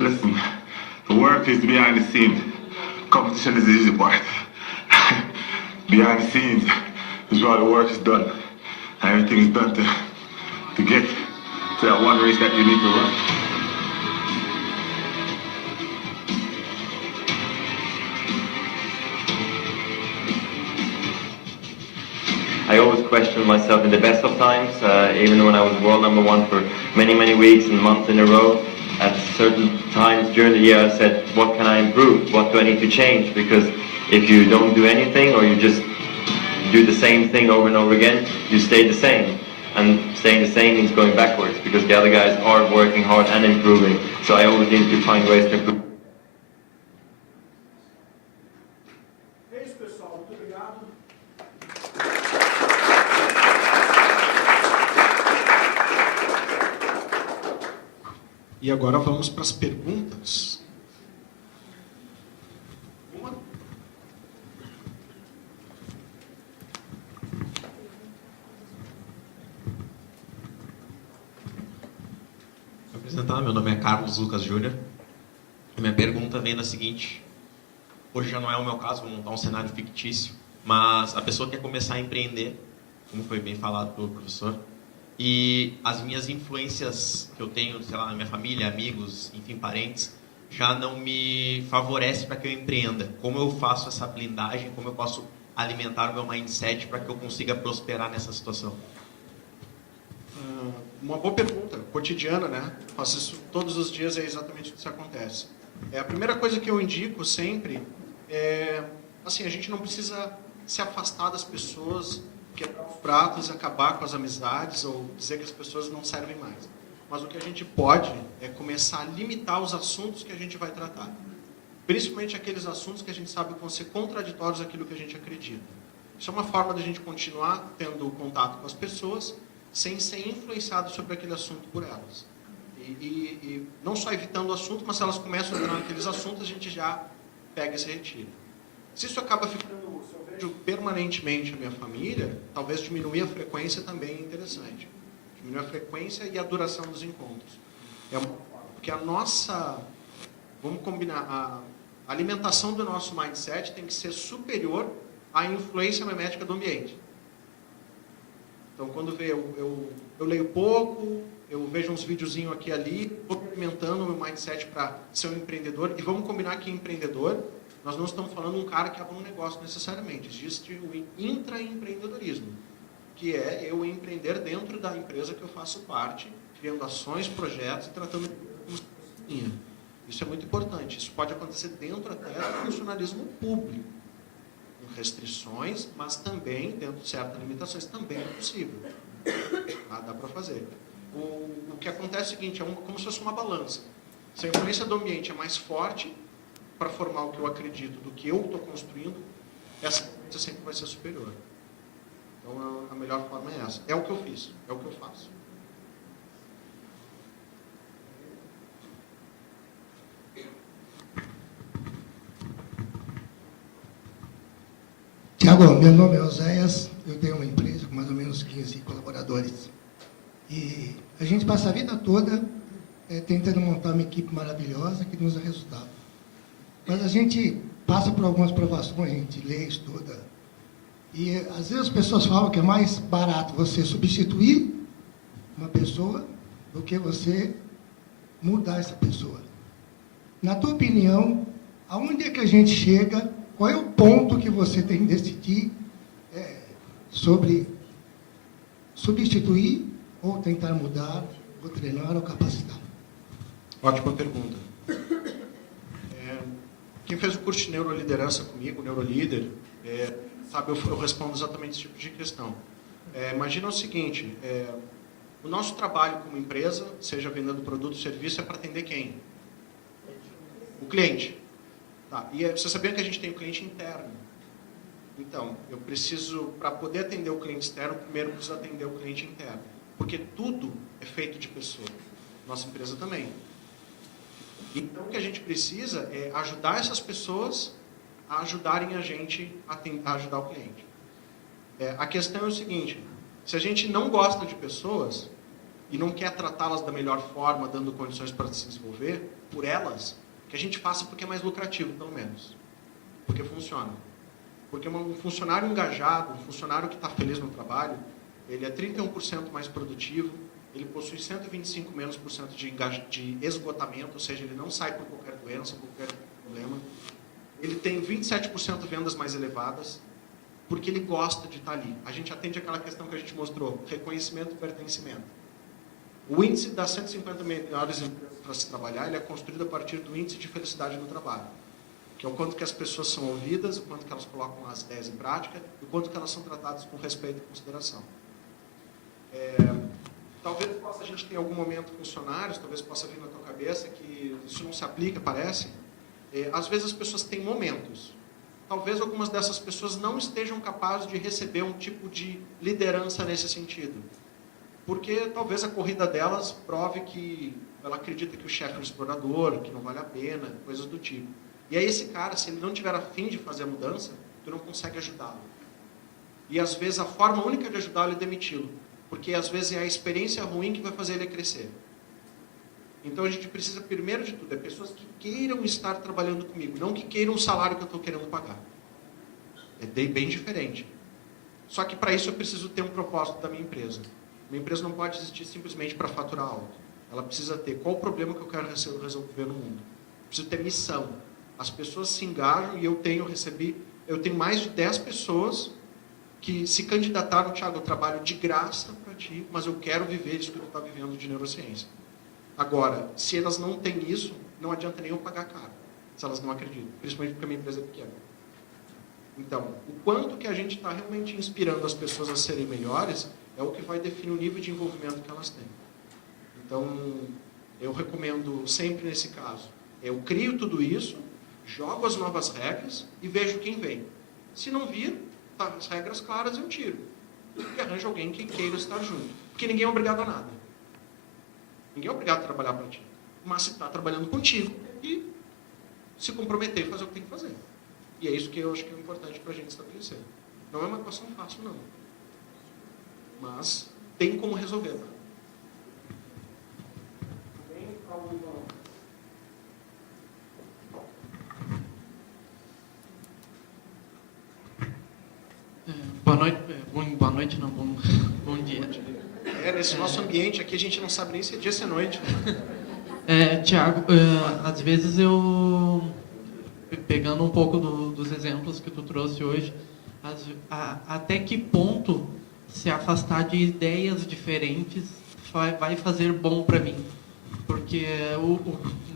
Listen, the work is behind the scenes. Competition is the easy part. Behind the scenes is where the work is done. And everything is done to get to that one race that you need to run. I always question myself in the best of times, even when I was world number one for many weeks and months in a row. At certain times during the year I said, what can I improve? What do I need to change? Because if you don't do anything or you just do the same thing over and over again, you stay the same. And staying the same means going backwards because the other guys are working hard and improving. So I always need to find ways to improve. É isso, pessoal. Muito obrigado. E agora vamos para as perguntas. Uma, apresentar, meu nome é Carlos Lucas Júnior. A minha pergunta vem na seguinte: hoje já não é o meu caso, vou montar um cenário fictício, mas a pessoa quer começar a empreender, como foi bem falado pelo professor, e as minhas influências que eu tenho, sei lá, na minha família, amigos, enfim, parentes, já não me favorece para que eu empreenda. Como eu faço essa blindagem, como eu posso alimentar o meu mindset para que eu consiga prosperar nessa situação? Uma boa pergunta, cotidiana, né? Faço isso todos os dias, é exatamente o que isso acontece. A primeira coisa que eu indico sempre é, assim, a gente não precisa se afastar das pessoas, quebrar os pratos, acabar com as amizades ou dizer que as pessoas não servem mais. Mas o que a gente pode é começar a limitar os assuntos que a gente vai tratar. Principalmente aqueles assuntos que a gente sabe que vão ser contraditórios àquilo que a gente acredita. Isso é uma forma da gente continuar tendo contato com as pessoas sem ser influenciado sobre aquele assunto por elas. E não só evitando o assunto, mas se elas começam a entrar naqueles assuntos, a gente já pega esse retiro. Se isso acaba ficando, se eu vejo permanentemente a minha família, talvez diminuir a frequência também é interessante. Diminuir a frequência e a duração dos encontros. Porque a nossa, vamos combinar, a alimentação do nosso mindset tem que ser superior à influência memética do ambiente. Então, quando eu leio pouco, eu vejo uns videozinhos aqui e ali, estou alimentando o meu mindset para ser um empreendedor. E vamos combinar que empreendedor, nós não estamos falando de um cara que abre um negócio necessariamente. Existe o intraempreendedorismo, que é eu empreender dentro da empresa que eu faço parte, criando ações, projetos e tratando como minha. Isso é muito importante. Isso pode acontecer dentro até do funcionalismo público. Restrições, mas também, dentro de certas limitações, também é possível. Dá para fazer. O que acontece é o seguinte, é como se fosse uma balança. Se a influência do ambiente é mais forte para formar o que eu acredito do que eu estou construindo, essa influência sempre vai ser superior. Então, a melhor forma é essa. É o que eu fiz, é o que eu faço. Tiago, meu nome é Oséias, eu tenho uma empresa com mais ou menos 15 colaboradores. E a gente passa a vida toda tentando montar uma equipe maravilhosa que nos dá resultado. Mas a gente passa por algumas provações, a gente lê, estuda. E às vezes as pessoas falam que é mais barato você substituir uma pessoa do que você mudar essa pessoa. Na tua opinião, aonde é que a gente chega? Qual é o ponto que você tem que decidir sobre substituir ou tentar mudar, ou treinar ou capacitar? Ótima pergunta. Quem fez o curso de neuroliderança comigo, neurolíder, sabe, eu respondo exatamente esse tipo de questão. Imagina o seguinte, o nosso trabalho como empresa, seja vendendo produto ou serviço, é para atender quem? O cliente. Tá. E você sabia que a gente tem o cliente interno. Então, eu preciso, para poder atender o cliente externo, primeiro preciso atender o cliente interno. Porque tudo é feito de pessoa. Nossa empresa também. Então, o que a gente precisa é ajudar essas pessoas a ajudarem a gente a ajudar o cliente. A questão é o seguinte, se a gente não gosta de pessoas e não quer tratá-las da melhor forma, dando condições para se desenvolver por elas, que a gente faça porque é mais lucrativo, pelo menos. Porque funciona. Porque um funcionário engajado, um funcionário que está feliz no trabalho, ele é 31% mais produtivo, ele possui 125% menos de esgotamento, ou seja, ele não sai por qualquer doença, por qualquer problema. Ele tem 27% vendas mais elevadas, porque ele gosta de estar ali. A gente atende aquela questão que a gente mostrou, reconhecimento e pertencimento. O índice das 150 melhores empresas para se trabalhar, ele é construído a partir do índice de felicidade no trabalho, que é o quanto que as pessoas são ouvidas, o quanto que elas colocam as ideias em prática, e o quanto que elas são tratadas com respeito e consideração. Talvez a gente tenha algum momento funcionários, talvez possa vir na tua cabeça que isso não se aplica, parece. Às vezes as pessoas têm momentos. Talvez algumas dessas pessoas não estejam capazes de receber um tipo de liderança nesse sentido. Porque talvez a corrida delas prove que ela acredita que o chefe é um explorador, que não vale a pena, coisas do tipo. E aí esse cara, se ele não tiver a fim de fazer a mudança, tu não consegue ajudá-lo. E às vezes a forma única de ajudá-lo é demiti-lo. Porque às vezes é a experiência ruim que vai fazer ele crescer. Então a gente precisa, primeiro de tudo, pessoas que queiram estar trabalhando comigo, não que queiram o salário que eu estou querendo pagar. É bem diferente. Só que para isso eu preciso ter um propósito da minha empresa. Minha empresa não pode existir simplesmente para faturar alto. Ela precisa ter qual o problema que eu quero resolver no mundo. Eu preciso ter missão. As pessoas se engajam e eu tenho mais de 10 pessoas que se candidataram. Thiago, eu trabalho de graça para ti, mas eu quero viver isso que tu está vivendo de neurociência. Agora, se elas não têm isso, não adianta nem eu pagar caro, se elas não acreditam, principalmente porque a minha empresa é pequena. Então, o quanto que a gente está realmente inspirando as pessoas a serem melhores é o que vai definir o nível de envolvimento que elas têm. Então, eu recomendo sempre nesse caso, eu crio tudo isso, jogo as novas regras e vejo quem vem. Se não vir, tá, as regras claras eu tiro. E arranjo alguém que queira estar junto. Porque ninguém é obrigado a nada. Ninguém é obrigado a trabalhar para ti. Mas se está trabalhando contigo e se comprometer a fazer o que tem que fazer. E é isso que eu acho que é importante para a gente estabelecer. Não é uma equação fácil, não. Mas tem como resolver. Tá? Boa noite, não, bom dia. Nesse nosso ambiente aqui a gente não sabe nem se é dia ou se é noite. Thiago, às vezes eu, pegando um pouco dos exemplos que tu trouxe hoje, até que ponto se afastar de ideias diferentes vai fazer bom para mim? Porque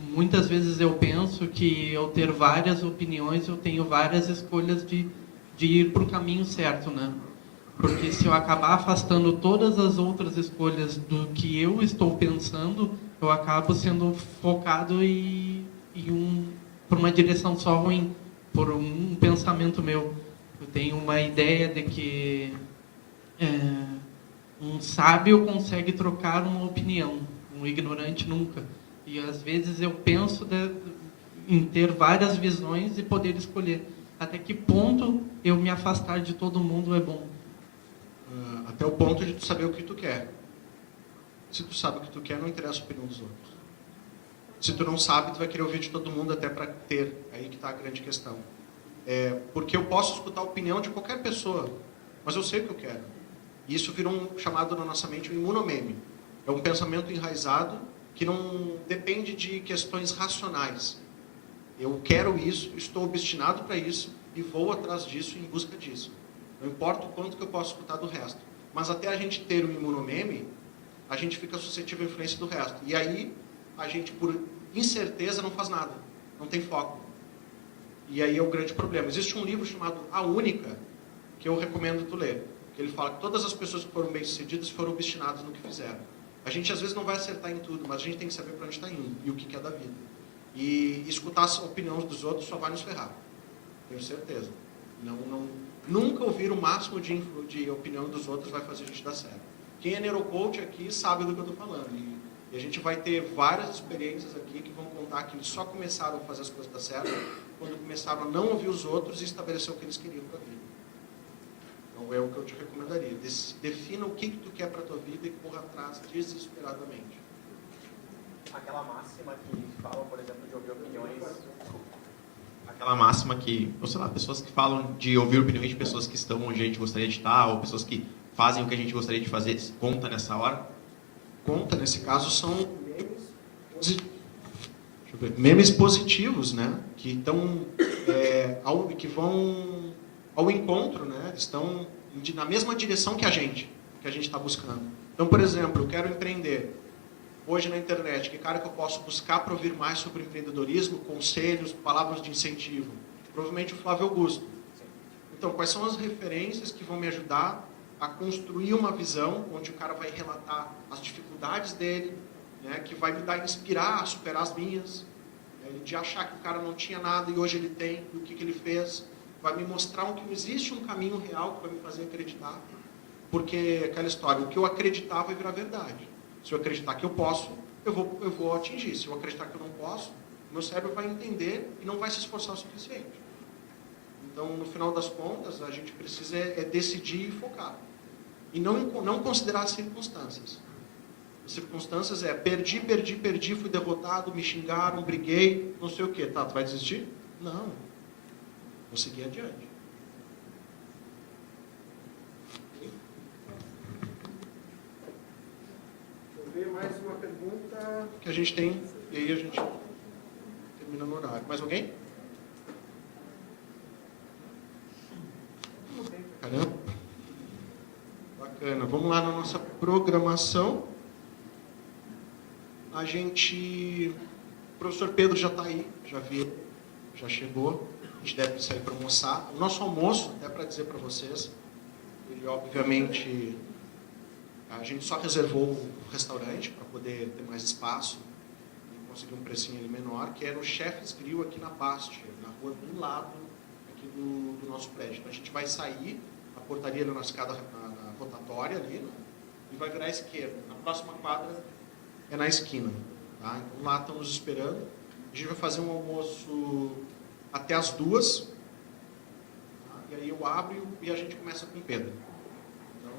muitas vezes eu penso que eu ter várias opiniões, eu tenho várias escolhas de ir para o caminho certo, né? Porque se eu acabar afastando todas as outras escolhas do que eu estou pensando, eu acabo sendo focado por uma direção só ruim, por um pensamento meu. Eu tenho uma ideia de que um sábio consegue trocar uma opinião, um ignorante nunca. E às vezes eu penso em ter várias visões e poder escolher. Até que ponto eu me afastar de todo mundo é bom? Até o ponto de tu saber o que tu quer. Se tu sabe o que tu quer, não interessa a opinião dos outros. Se tu não sabe, tu vai querer ouvir de todo mundo até para ter. Aí que está a grande questão. Porque eu posso escutar a opinião de qualquer pessoa, mas eu sei o que eu quero. E isso virou chamado na nossa mente um imunomeme. É um pensamento enraizado que não depende de questões racionais. Eu quero isso, estou obstinado para isso e vou atrás disso em busca disso. Não importa o quanto que eu posso escutar do resto. Mas até a gente ter um imunomeme, a gente fica suscetível à influência do resto. E aí, a gente, por incerteza, não faz nada. Não tem foco. E aí é o grande problema. Existe um livro chamado A Única, que eu recomendo tu ler. Que ele fala que todas as pessoas que foram bem-sucedidas foram obstinadas no que fizeram. A gente, às vezes, não vai acertar em tudo, mas a gente tem que saber para onde está indo e o que é da vida. E escutar as opiniões dos outros só vai nos ferrar. Tenho certeza. Nunca ouvir o máximo de opinião dos outros vai fazer a gente dar certo. Quem é neurocoach aqui sabe do que eu estou falando. E a gente vai ter várias experiências aqui que vão contar que eles só começaram a fazer as coisas dar certo quando começaram a não ouvir os outros e estabelecer o que eles queriam para a vida. Então é o que eu te recomendaria. Defina o que tu quer para a tua vida e corra atrás desesperadamente. Aquela máxima que fala, por exemplo, de ouvir opiniões... Aquela máxima que, ou sei lá, pessoas que falam de ouvir opiniões de pessoas que estão onde a gente gostaria de estar, ou pessoas que fazem o que a gente gostaria de fazer, conta nessa hora? Conta, nesse caso, são memes positivos, né? Que vão ao encontro, né? Estão na mesma direção que a gente está buscando. Então, por exemplo, eu quero empreender. Hoje na internet, que cara que eu posso buscar para ouvir mais sobre empreendedorismo, conselhos, palavras de incentivo? Provavelmente o Flávio Augusto. Então, quais são as referências que vão me ajudar a construir uma visão onde o cara vai relatar as dificuldades dele, né, que vai me inspirar a superar as minhas, de achar que o cara não tinha nada e hoje ele tem, e o que ele fez, vai me mostrar que existe um caminho real que vai me fazer acreditar, porque aquela história, o que eu acreditar vai virar verdade. Se eu acreditar que eu posso, eu vou atingir. Se eu acreditar que eu não posso, meu cérebro vai entender e não vai se esforçar o suficiente. Então, no final das contas, a gente precisa decidir e focar. E não considerar as circunstâncias. As circunstâncias perdi, fui derrotado, me xingaram, briguei, não sei o quê. Tá, tu vai desistir? Não. Vou seguir adiante. Deixa eu ver mais uma pergunta que a gente tem, e aí a gente termina no horário. Mais alguém? Caramba. Bacana. Vamos lá na nossa programação. O professor Pedro já está aí, já viu, já chegou. A gente deve sair para almoçar. O nosso almoço, até para dizer para vocês, ele obviamente, a gente só reservou o restaurante para poder ter mais espaço e conseguir um precinho ali menor, que era o Chef's Grill aqui na Paste, na rua do lado aqui do nosso prédio. Então a gente vai sair, a portaria ali na escada na rotatória ali, né, e vai virar à esquerda. Na próxima quadra é na esquina. Tá? Então lá estão nos esperando. A gente vai fazer um almoço até as 2. Tá? E aí eu abro e a gente começa com o Pedro. Então,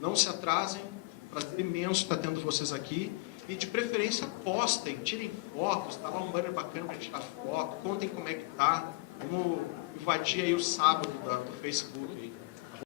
não se atrasem. Prazer imenso estar tendo vocês aqui. E de preferência postem, tirem fotos. Está lá um banner bacana para tirar foto. Contem como é que tá. Vamos invadir aí o sábado do Facebook. Aí.